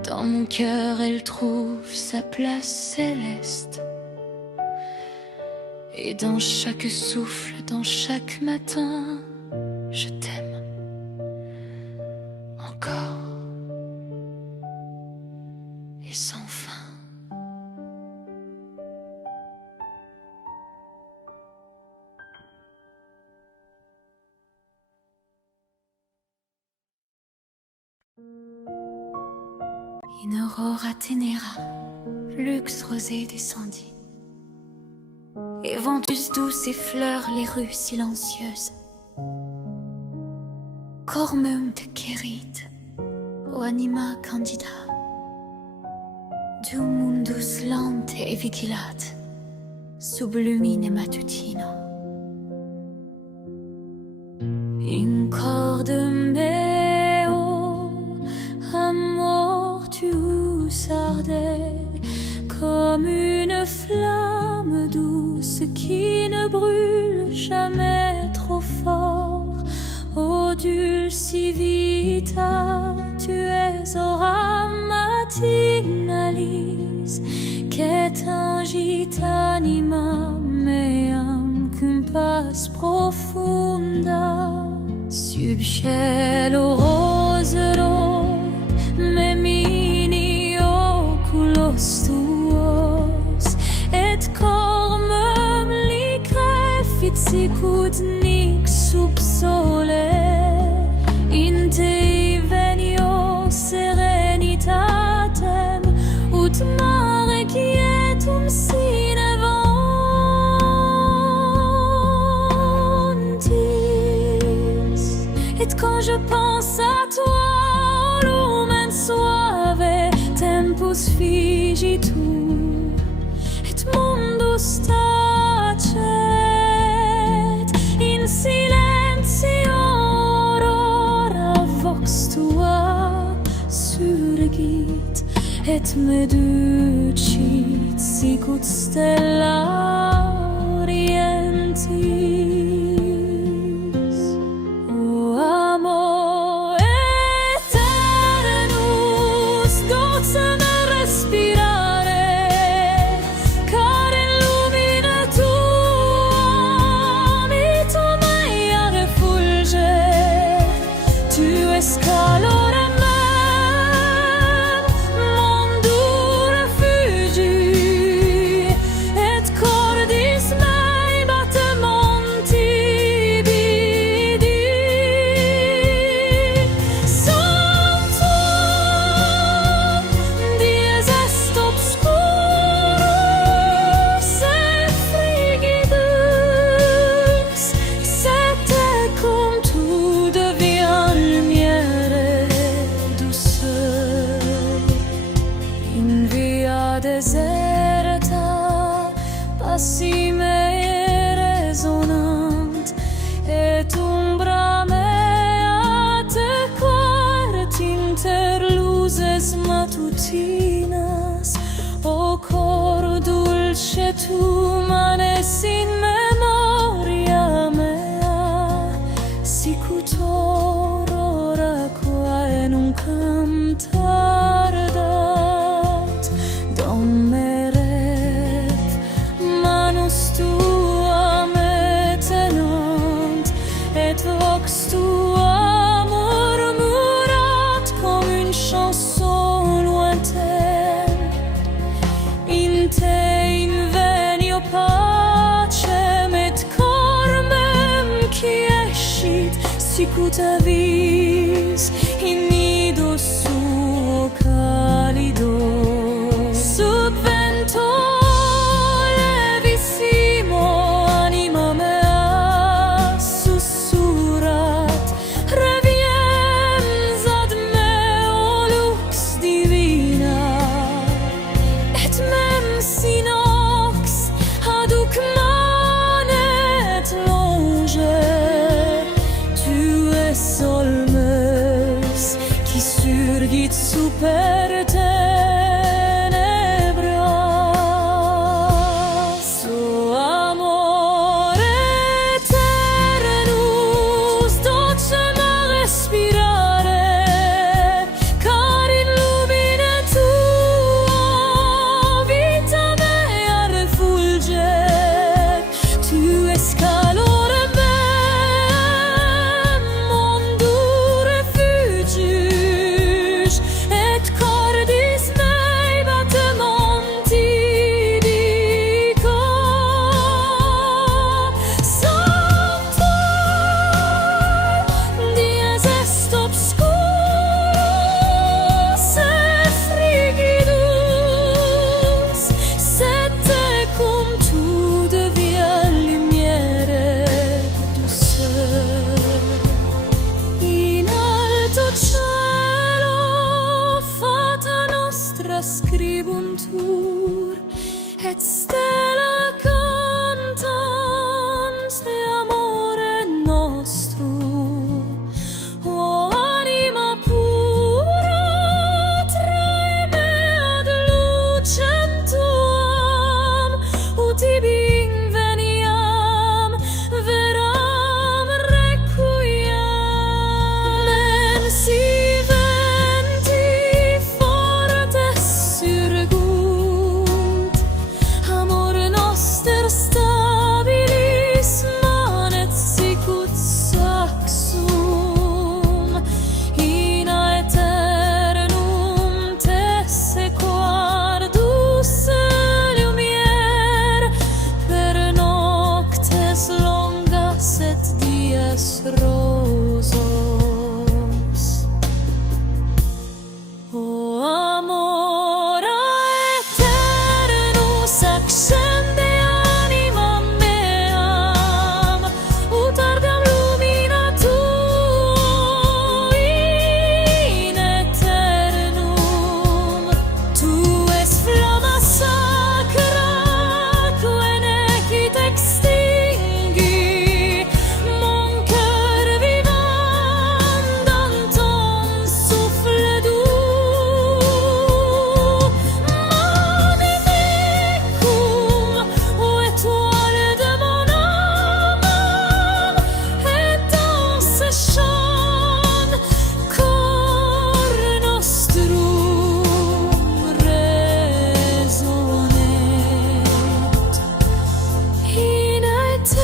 Dans mon cœur elle trouve sa place céleste. Et dans chaque souffle, dans chaque matin, je t'aime encore et sans fin. Une aurore atténéra, luxe rosé descendit, et ventus douces effleurent les rues silencieuses. Cormum te querit, o anima candida, du mundus lente e vigilat, sub lumine matutino. In corde meo, amor tuus ardait, comme une flamme douce qui ne brûle jamais trop fort. Ô dulci vita, tu es ora matinalis, che tangit anima meam cum paz profunda. Sub cielo rosero, memini oculos tuos, et cormum licre fitsicut nix sub sole. In te venio serenitatem, ut mare quietum sine ventis. Et quand je pense à toi, lumen suave, tempus figitur, et mundus tacet, in silentio aurora vox tua surgit, et meducit sicut stella orientis. O amor eternus, docem respirare, car in lumine tua vita mea refulge. Tu es calore mem, mondo refugi, et cordis mei battementi vidi. Sanctum dies est obscurus et frigidus, sed tecum tu deviens lumière et douceur. In via deserta passi me resonant, et umbra mea te quert inter luces matutinas. O cor dulce tu manes in memoria mea, sicut aurora quae nunc tardat. Domeret manus tua me tenant, et vox tua murmurat comme une chanson lointaine. In te invenio pacem et cormem quiescit, sicut avis in nido suo calido. Surgit super tenebras, oh amore eternus, dolcema respirare, car illumine tua vita mea refulget, tu es calore mem, mondo refugius, et cordis mei batementi dico. Sancta dies est obscurus et frigidus, sed tecum tu deviens lumière et douceur. In alto cielo fata nostra scribuntur, et stella cantans de amore nostrum. O anima pura, trae me ad lucem tuam, ut ibi inveniam, veram requiam. Mensi venti fortes surgut, amor noster stabilis manet sicut saxum, in aeternum tesse quardus lumiere, per noctes longas et dies rosos. O amora eternus accende animam meam, ut ardam lumina tua in eternum. Tu es flamma sacra, que necit extingui mon cœur vivant dans ton souffle doux. Magnificum, ô étoile de mon âme, et dans ce chant, cor nostrum résonnet. In aeternum,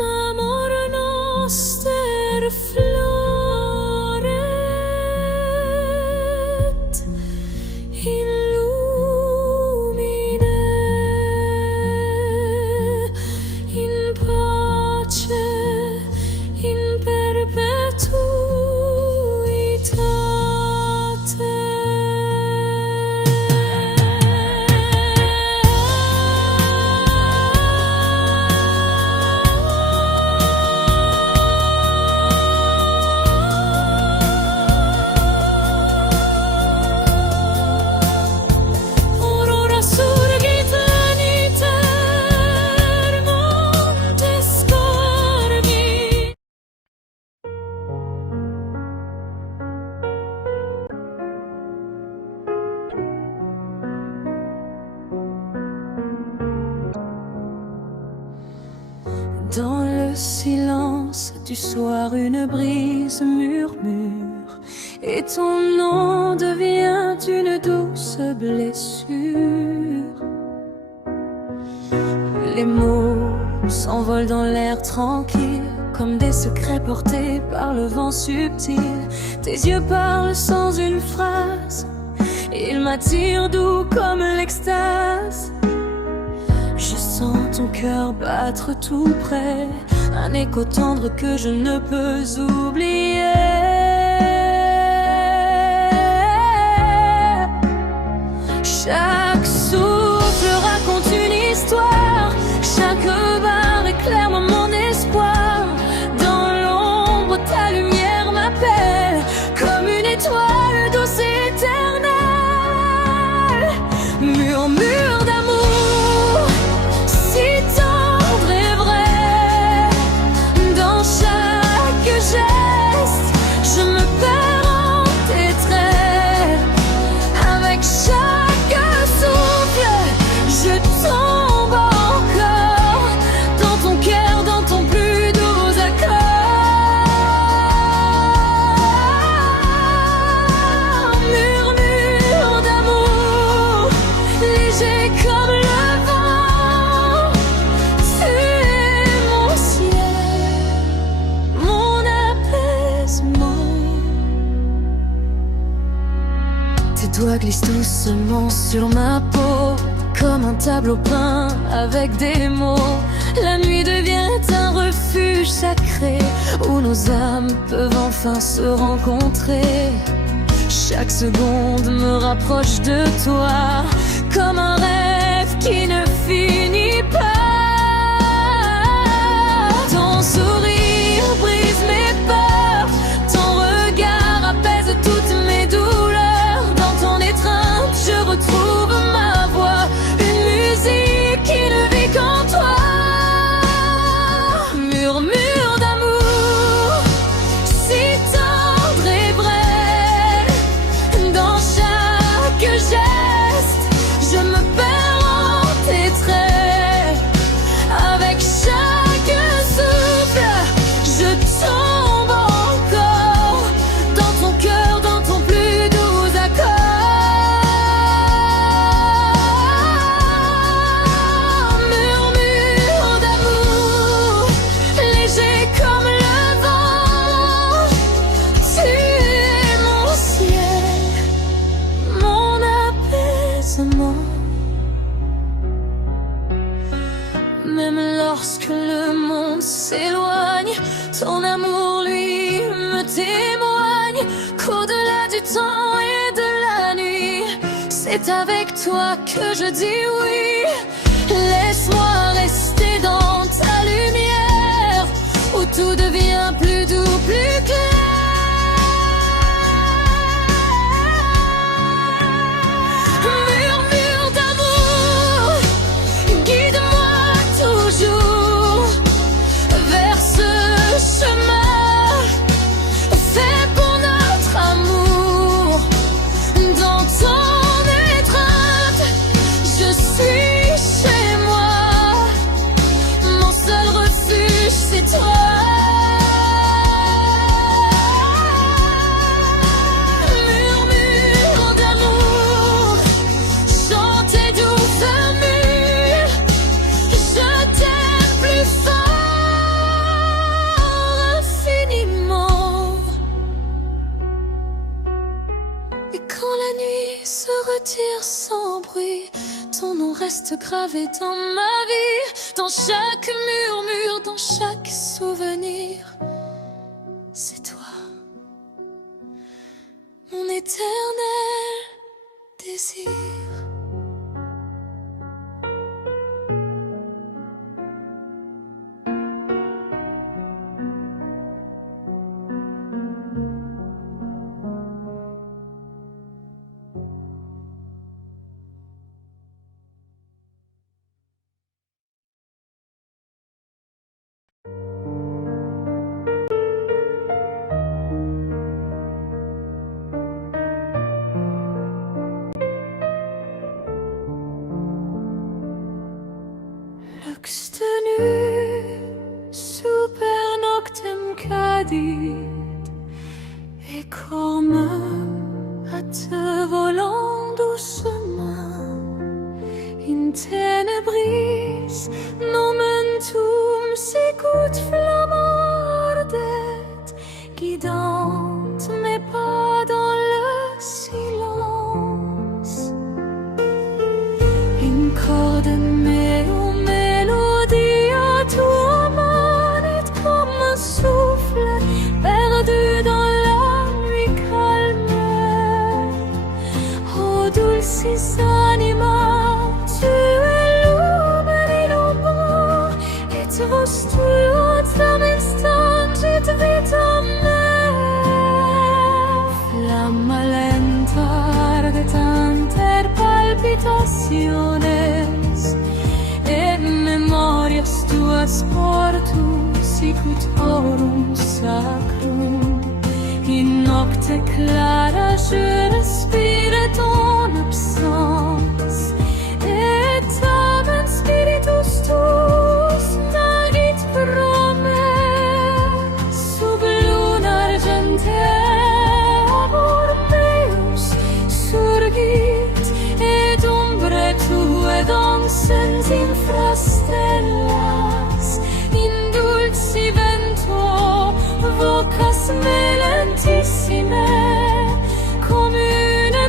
amor noster floret, illumine in pace, in perpetuitate. Aurora surgit veniter montes corvi. Dans le silence du soir, une brise murmure, et ton nom devient une douce blessure. Les mots s'envolent dans l'air tranquille, comme des secrets portés par le vent subtil. Tes yeux parlent sans une phrase, ils m'attirent doux comme l'extase. Je sens ton cœur battre tout près, un écho tendre que je ne peux oublier. Chaque souffle raconte une histoire, chaque barre éclaire mon espoir. Dans l'ombre, ta lumière m'appelle, comme une étoile douce et éternelle. Murmure d'amour, si tendre et vrai, dans chaque doigts glissent doucement sur ma peau, comme un tableau peint avec des mots. La nuit devient un refuge sacré où nos âmes peuvent enfin se rencontrer. Chaque seconde me rapproche de toi, comme un rêve qui ne finit pas. Ton sourire brise mes peurs, ton regard apaise toutes mes douleurs. Dans ton étreinte je retrouve ma voix, une musique qui ne vit qu'en toi. Murmure d'amour, si tendre et vrai, dans chaque geste, je me perds en tes traits. Avec chaque souffle, je tombe encore dans ton cœur, dans ton plus doux accord. Murmure d'amour, léger comme le vent, tu es mon ciel, mon apaisement. Même lorsque le monde s'éloigne, ton amour lui me témoigne qu'au-delà du temps et de la nuit, c'est avec toi que je dis oui. Laisse-moi rester dans ta lumière, où tout devient plus doux, plus clair. Murmure d'amour, guide-moi toujours vers ce chemin fait pour notre amour. Dans ton étreinte, je suis chez moi, mon seul refuge c'est toi. Murmure d'amour, chantez douce murmure, je t'aime plus fort infiniment. Et quand la nuit se retire sans bruit, ton nom reste gravé dans ma vie, dans chaque murmure, dans chaque souvenir. C'est toi, mon éternel désir. Lux super noctem cadit, et comme à te volant doucement in tenebris nomentum sicut flamma ardet, guidante mes pas dans le silence. In cordem meo melodia tua manette comme un souffle perdu dans la nuit calme. Oh dulcis anima, tu illumini l'ombra, et vos tuos tamen stangit vitam me. Flamma lenta ardetanter palpitaciones, et memorias tuas portus sicut aurum sacrum. In nocte clara je respire ton absence, et tamen spiritus tuus nagit pro me. Sub luna argentea amor meus surgit, et umbre tue dansens infra stellas. In dulci vento vocas me lentissime, come une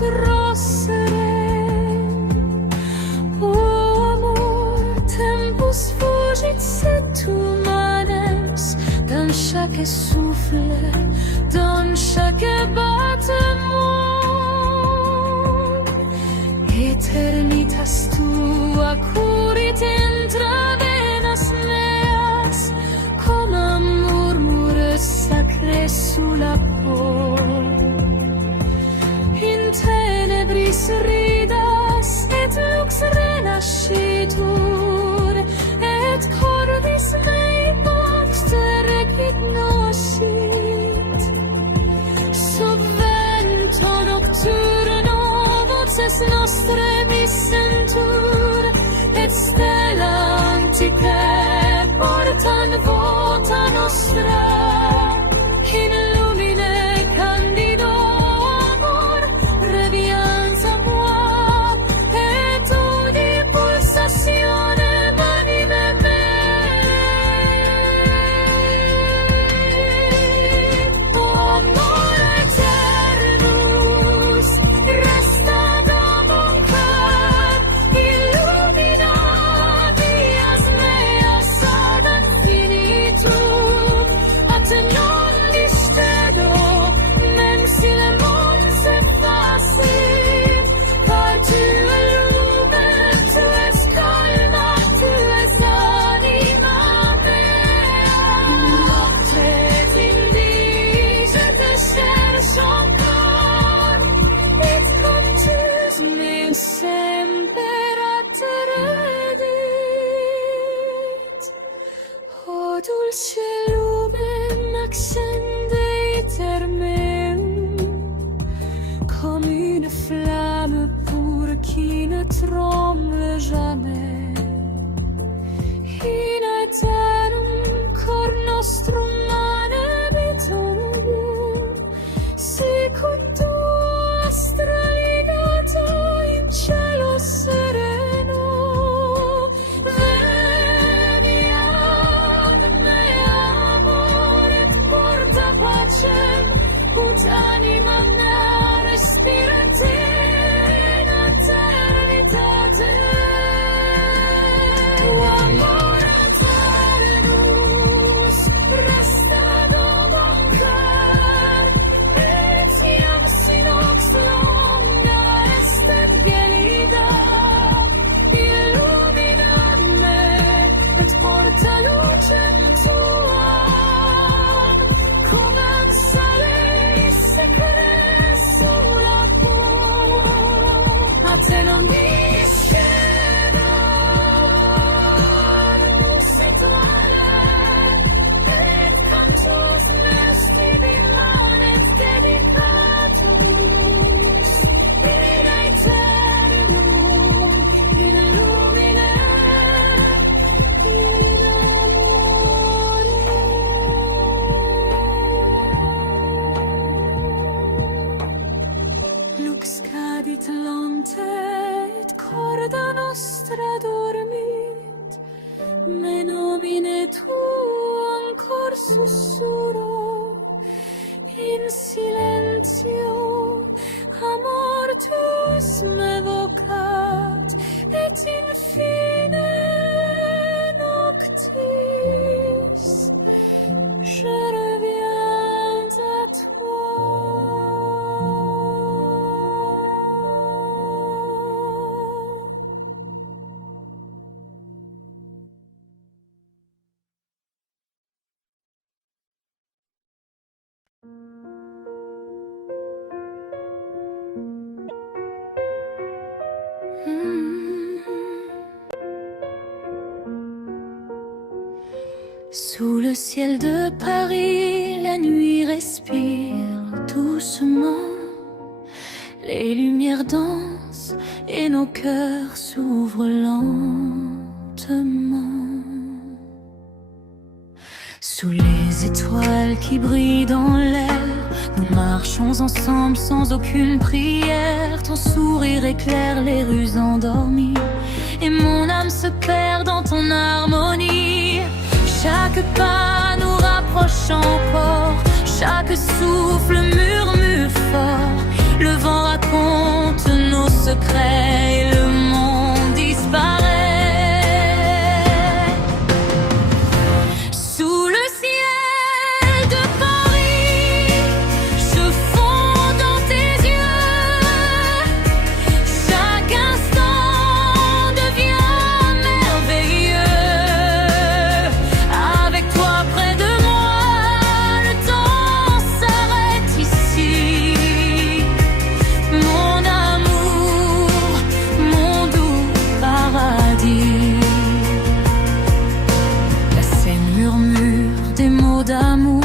trop sereine. Oh amor, tempus fugit setmanes, dans chaque souffle, dans chaque battement. Eternitas tua curit intravenas meas, comme un murmure sacré sous la peau. In tenebris ridas et lux renascitur, et cordis mei noxte recognoscit. Sub vento nocturno voces nostre missentur, et stella antiche portan vota nostra. In lumine candido amor revianza moi, et udi pulsazione manime mei. O amor eternus, resta da mon cor, illumina vias meas ad infinitum, at non discedo, mensile monse facit, par tue lumen, tu es calma, tu es anima mea. Nocte vindige te cherche encore, et contus me semper atteredit. O dulce lumen accende iter meum, comme une flamme pure qui ne tremble jamais. In aeternum cor nostrum manebitur, sicut tua astra ligata in cielo sereno. Veni ad me amor et porta pacem, ut anima mea respirat in eternitate. O amor eternus, resta do mon cor, etiam sinox longa estet gelida. Illuminat me, et porta lucem tuam, cum an sole secre sulla peau. A te non discemus etuale, et cantus nesti dimanet dedicatus, in aeternum illumine in amore. Lux cadit lonte, et corda nostra dormit, me nomine tuam cor sussurro, in silentio amor tuus me vocat, et in fine noctis je reviens à toi. Sous le ciel de Paris, la nuit respire doucement. Les lumières dansent et nos cœurs s'ouvrent lentement. Sous les étoiles qui brillent dans l'air, nous marchons ensemble sans aucune prière. Ton sourire éclaire les rues endormies et mon âme se perd dans ton harmonie. Chaque pas nous rapproche encore, chaque souffle murmure fort. Le vent raconte trait et le monde disparaît. Sous le ciel de Paris, je fonds dans tes yeux. Chaque instant devient merveilleux. Avec toi près de moi, le temps s'arrête ici. Mon amour, mon doux paradis. La Seine murmure des mots d'amour,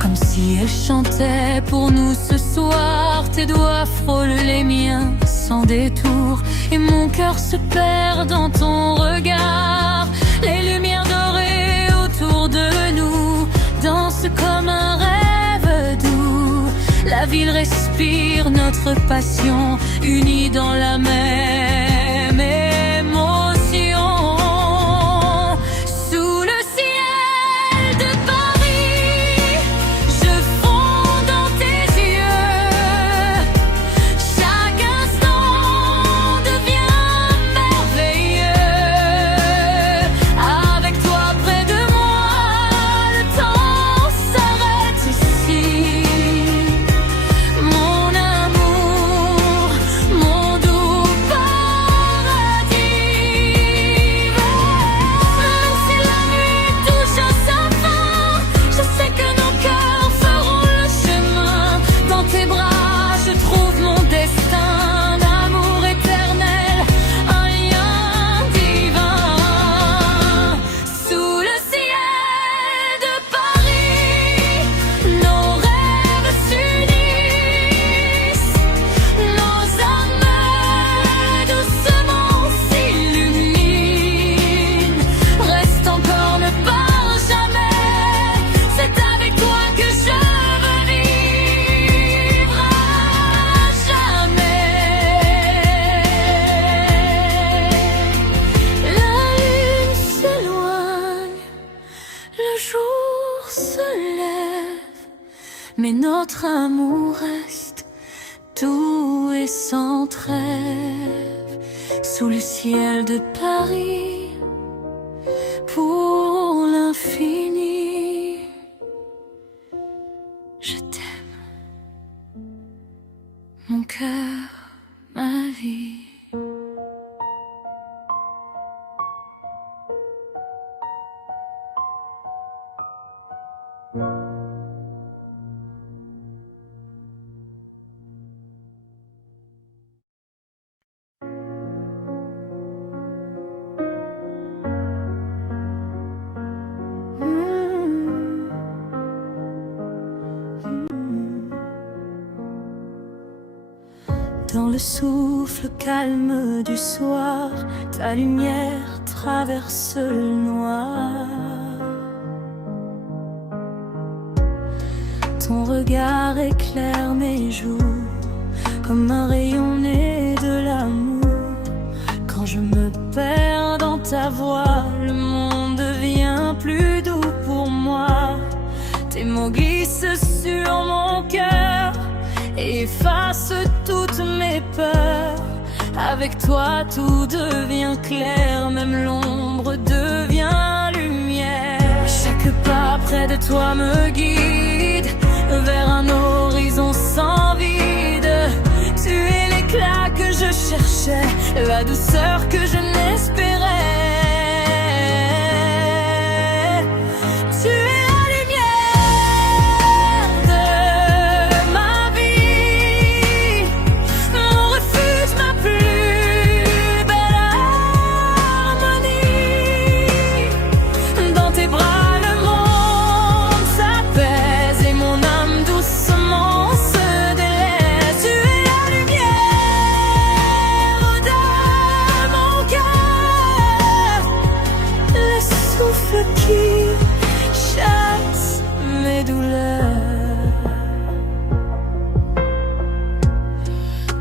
comme si elle chantait pour nous ce soir. Tes doigts frôlent les miens sans détour, et mon cœur se perd dans ton regard. Les lumières dorées autour de nous dansent comme un rêve doux. La ville respire notre passion, unie dans la même émotion. Sous le ciel de Paris, je fonds dans tes yeux. Chaque instant devient merveilleux. Avec toi près de moi, le temps s'arrête ici. Mon amour, mon doux paradis. Même si la nuit touche à sa fin, je sais que nos cœurs feront le chemin. Dans tes bras, je trouve mon destin d'amour éternel, un lien divin. Sous le ciel de Paris, nos rêves s'unissent, nos âmes doucement s'illuminent. Reste encore, ne pars jamais, c'est avec toi que je veux vivre à jamais. La lune s'éloigne, le jour se lève, mais notre amour reste doux et sans trêve. Sous le ciel de Paris, pour l'infini, je t'aime, mon cœur, ma vie. Dans le souffle calme du soir, ta lumière traverse le noir. Ton regard éclaire mes joues comme un rayon né de l'amour. Quand je me perds dans ta voix, le monde devient plus doux pour moi. Tes mots glissent sur mon cœur et effacent toutes mes peurs. Avec toi tout devient clair, même l'ombre devient lumière. Chaque pas près de toi me guide vers un horizon sans vide. Tu es l'éclat que je cherchais, la douceur que je n'espérais. Tu es la lumière de ma vie, mon refuge, ma plus belle harmonie. Dans tes bras le monde s'apaise et mon âme doucement se délaisse. Tu es la lumière de mon cœur, le souffle qui chasse mes douleurs.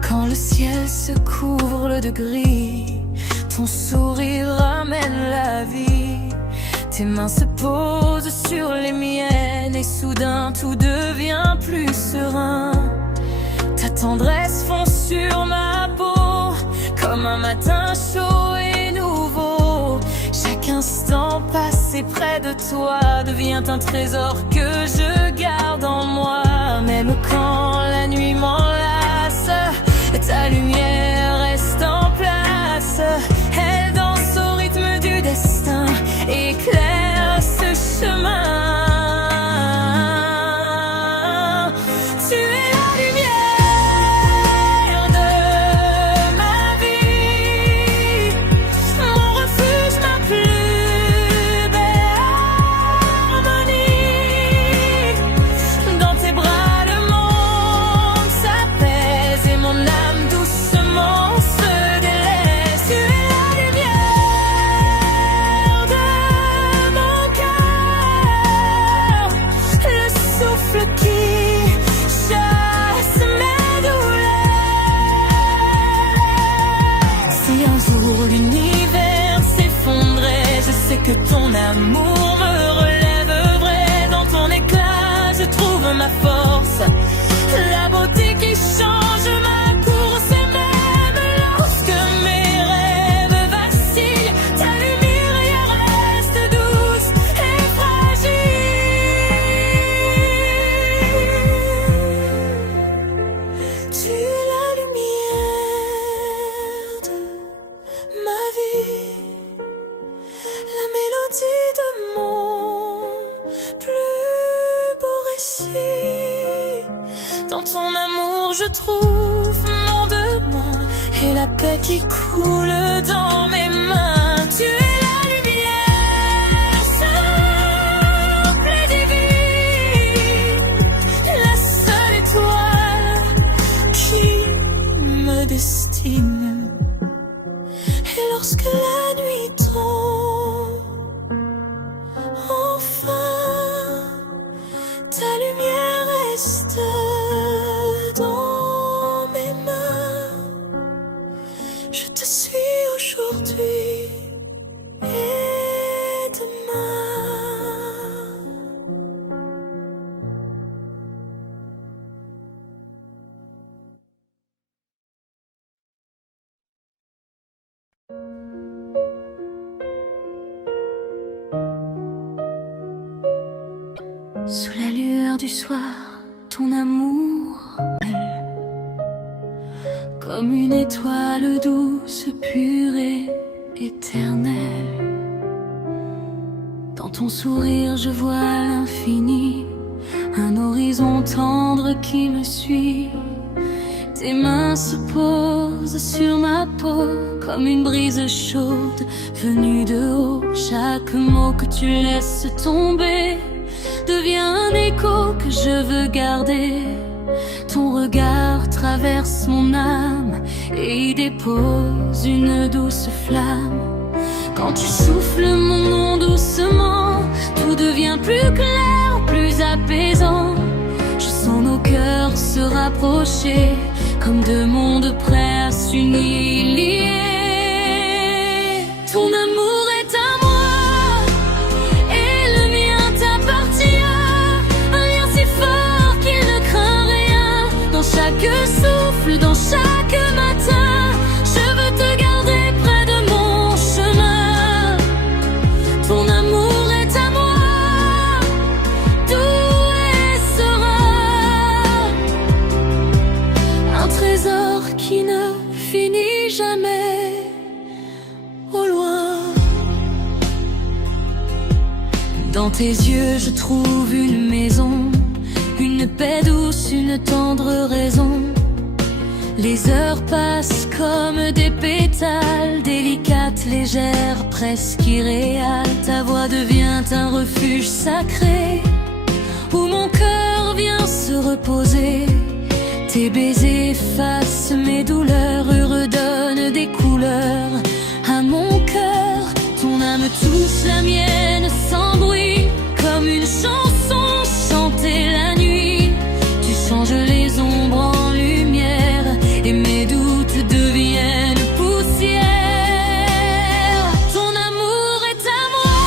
Quand le ciel se couvre de gris, ton sourire ramène la vie. Tes mains se posent sur les miennes et soudain tout devient plus serein. Ta tendresse fond sur ma peau passer près de toi devient un trésor que je garde en moi. Même quand la nuit m'enlace, ta lumière reste en place. Elle danse au rythme du destin, éclaire ce chemin. Tu es la lumière de ma vie, mon refuge, ma plus belle harmonie. Dans tes bras le monde s'apaise et mon âme doucement se délaisse. Tu es la lumière de mon cœur, le souffle qui chasse mes douleurs. Si un jour l'univers s'effondrait, je sais que ton amour me relève vrai. Dans ton éclat, je trouve ma force, la beauté qui change ma course. Et même lorsque mes rêves vacillent, ta lumière reste douce et fragile. Tu es la lumière de ma vie, la mélodie de mon plus beau récit. Dans ton amour je trouve mon demande et la paix qui coule dans mes mains. Tu es la lumière simple et divine, la seule étoile qui me destine. Et lorsque la nuit tombe, enfin, ta lumière reste dans mes mains. Je te suis aujourd'hui et demain. Sous la lueur du soir, ton amour brille comme une étoile douce, pure et éternelle. Dans ton sourire, je vois l'infini, un horizon tendre qui me suit. Tes mains se posent sur ma peau comme une brise chaude venue de haut. Chaque mot que tu laisses tomber devient un écho que je veux garder. Ton regard traverse mon âme et y dépose une douce flamme. Quand tu souffles mon nom doucement, tout devient plus clair, plus apaisant. Je sens nos cœurs se rapprocher comme deux mondes prêts à s'unir. Ton amour est à moi et le mien t'appartient. Un lien si fort qu'il ne craint rien. Dans chaque souffle, dans chaque matin, je veux te garder près de mon chemin. Ton amour est à moi, doux et serein. Un trésor qui ne finit jamais au loin. Dans tes yeux je trouve une maison, une paix douce, une tendre raison. Les heures passent comme des pétales, délicates, légères, presque irréales. Ta voix devient un refuge sacré où mon cœur vient se reposer. Tes baisers effacent mes douleurs et redonnent des couleurs à mon cœur. Ton âme touche la mienne sans bruit, comme une chanson chantée la nuit. Tu changes les ombres en lumière et mes doutes deviennent poussière. Ton amour est à moi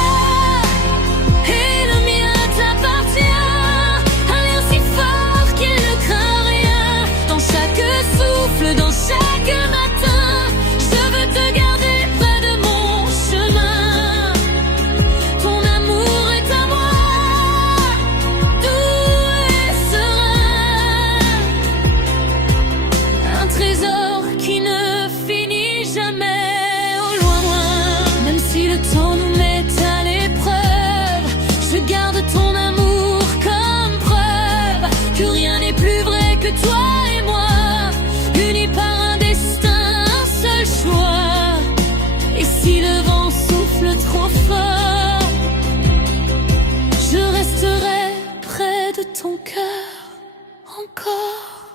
et le mien t'appartient. Un lien si fort qu'il ne craint rien. Dans chaque souffle, dans chaque matin, je veux te garder près de mon chemin. Ton amour que toi et moi, unis par un destin, un seul choix. Et si le vent souffle trop fort, je resterai près de ton cœur encore.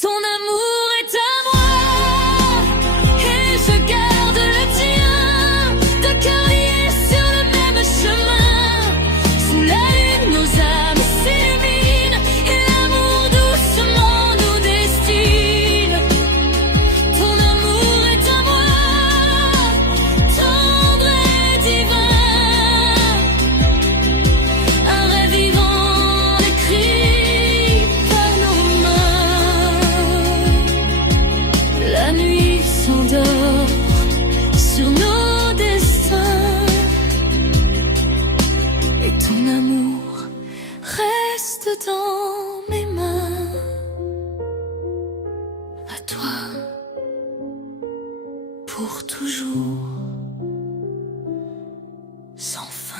Ton amour est à moi et je garde le tien. Deux cœurs liés sur le même chemin. Sous la lune, nos âmes s'illuminent et l'amour doucement nous destine. Ton amour est à moi, tendre et divin. Un rêve vivant écrit par nos mains. La nuit s'endort sur nos destins et ton amour reste dans mes mains. À toi, pour toujours, sans fin.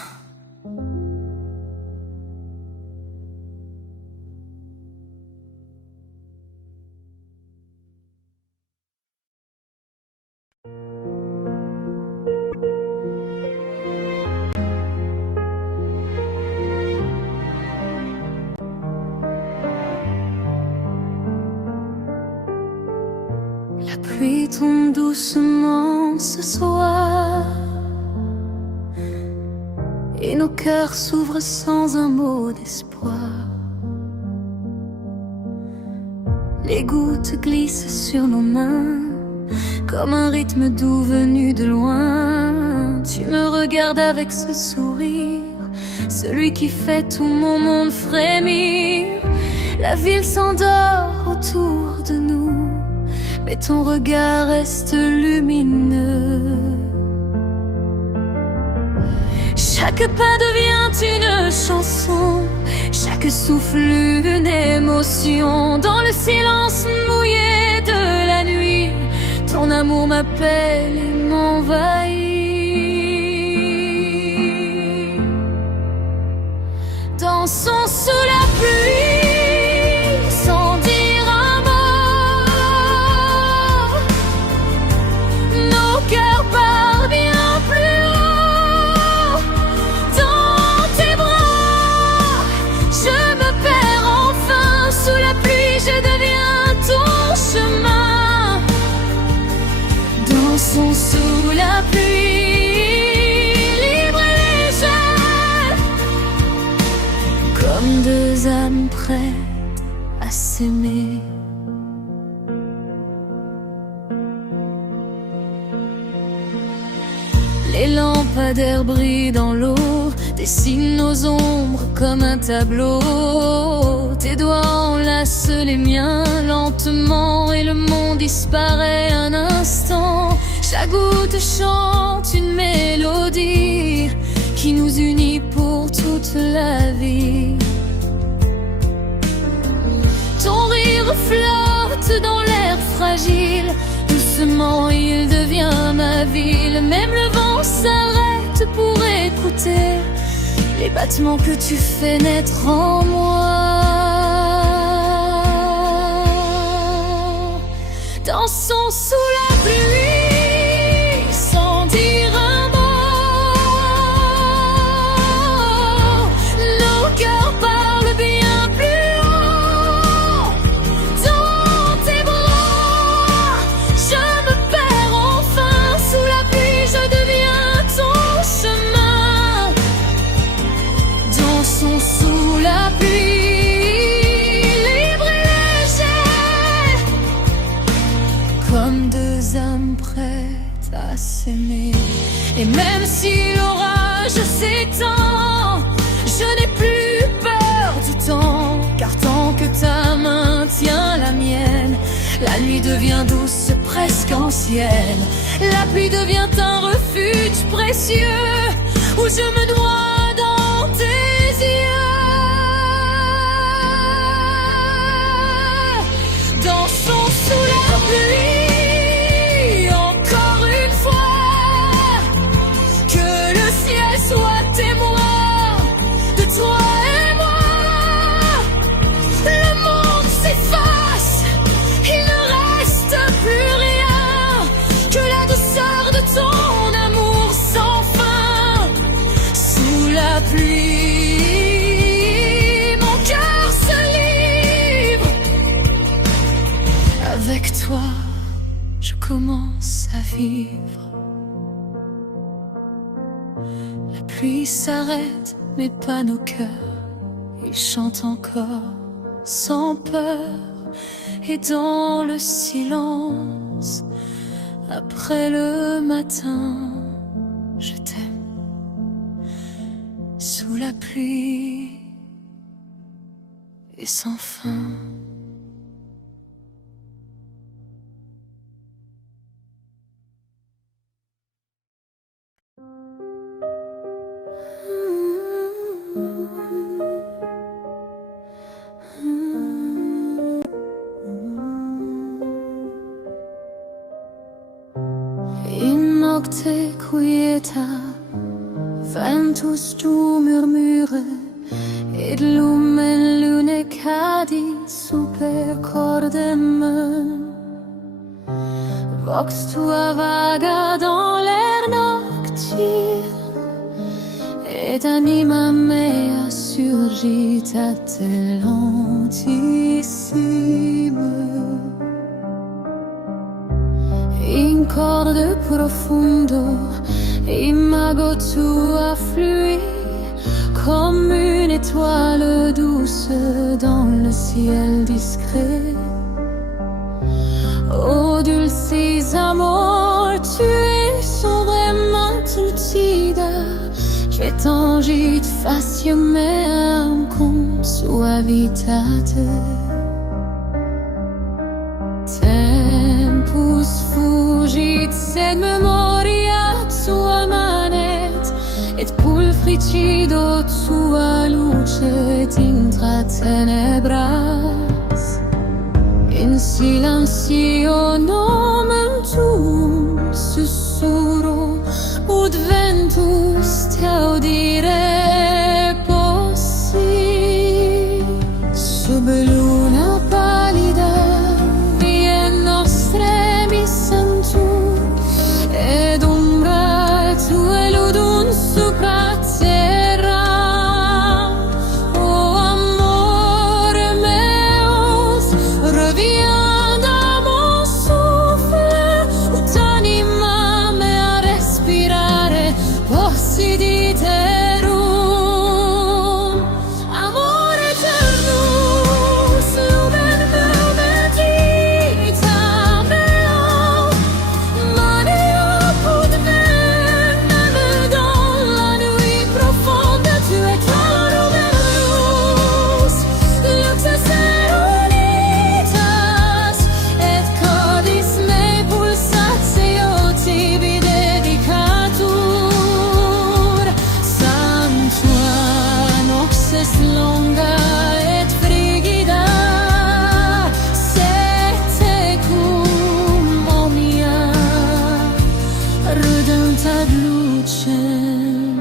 La pluie tombe doucement ce soir et nos cœurs s'ouvrent sans un mot d'espoir. Les gouttes glissent sur nos mains comme un rythme doux venu de loin. Tu me regardes avec ce sourire, celui qui fait tout mon monde frémir. La ville s'endort autour de nous, mais ton regard reste lumineux. Chaque pas devient une chanson, chaque souffle une émotion. Dans le silence mouillé de la nuit, ton amour m'appelle et m'envahit. Dansons sous la pluie, sans dire un mot. Nos cœurs parlent bien plus haut. Dans tes bras, je me perds enfin. Sous la pluie, je deviens ton chemin. Dansons sous la pluie, libre et légère, comme deux âmes prêtes à s'aimer. Les lampadaires brillent dans l'eau, dessinent nos ombres comme un tableau. Tes doigts enlacent les miens lentement et le monde disparaît un instant. Chaque goutte chante une mélodie qui nous unit pour toute la vie. Ton rire flotte dans l'air fragile, doucement il devient ma ville. Même le vent s'arrête pour écouter les battements que tu fais naître en moi. Dansons sous la pluie, sans dire un mot. Nos cœurs parlent bien plus haut. Dans tes bras, je me perds enfin. Sous la pluie, je deviens ton chemin. Dansons sous la pluie, libre et légère, comme deux âmes prêtes à s'aimer. Et même si l'orage s'étend, je n'ai plus peur du temps, car tant que ta main tient la mienne, la nuit devient douce, presque ancienne. La pluie devient un refuge précieux où je me noie dans tes yeux. Dansons sous la pluie, encore une fois, que le ciel soit témoin de toi et moi. Le monde vivre. La pluie s'arrête, mais pas nos cœurs. Ils chantent encore, sans peur. Et dans le silence, après le matin, je t'aime. Sous la pluie et sans fin. In nocte quieta ventus tu murmure et lumen lune cadi super cordem. Vox tua vaga dans l'air nocturne et anima mea surgit a te lentissime. In corde profundo, imago tua fluit comme une étoile douce dans le ciel discret. Ô dulcis amor, tu es sobrement lucida, che tangit facie meam cum suavitate. Tempus fugit sed memoria tua manet, et pulchricido tua luce et intra tenebras. In silenzio nomen tuum sussurro, ut ventus te audire possi. Sub luna pallida vie nostremis sentur, ed umbra tue ludunt supra terra. O amor meus, reviens dans mon souffle, ut anima mea respirare possiditerum. Amor eternus, lumen meum et vita mea, Maria apud me, neve dans la nuit profonde, tu es clarum et luz, lux seronitas, et cordis me pulsatio tibi dedicatur. Sanctua nox est longa et frigida, sete cum omnia redunt ad lucem.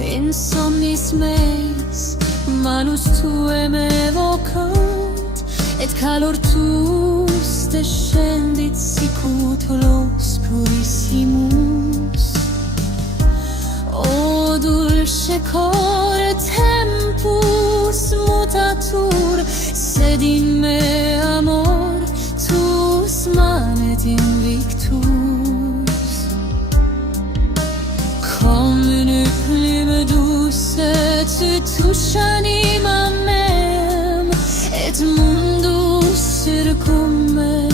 In somnis meis manus tuae me vocant, et calor tuus descendit sicut olos purissimus. O dulce cor tempus mutatur, sed in me amor tuus manet invictus. Comme une plume douce tu touches anima meam, et mundus circum me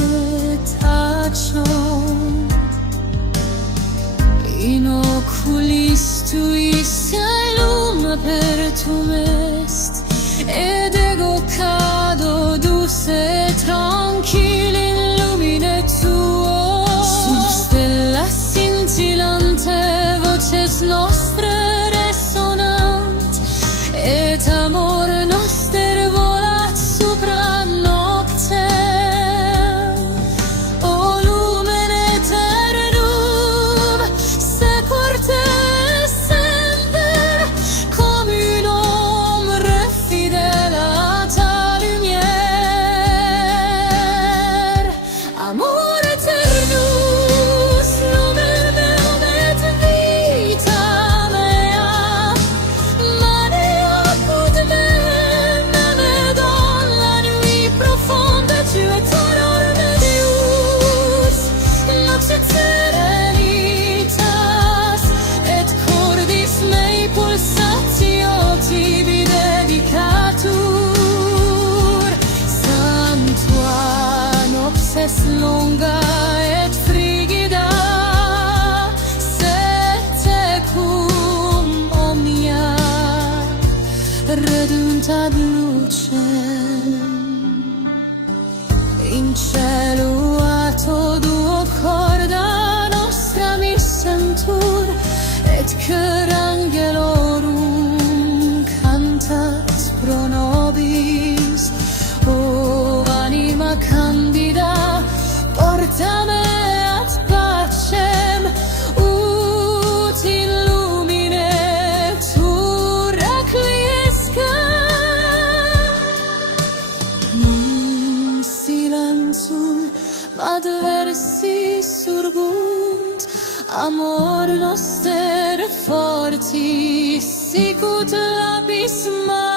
tacet. In oculis tuis caelum apertum est, ed ego cado dulce tranquil in lumine tuo. Sub stella scintillante voces nostre resonant, et amor noster volat supra noctem. O lumen eternum, sequarte semper, comme une ombre fidèle à ta lumière. lo stelle forti si écoute l'abysme.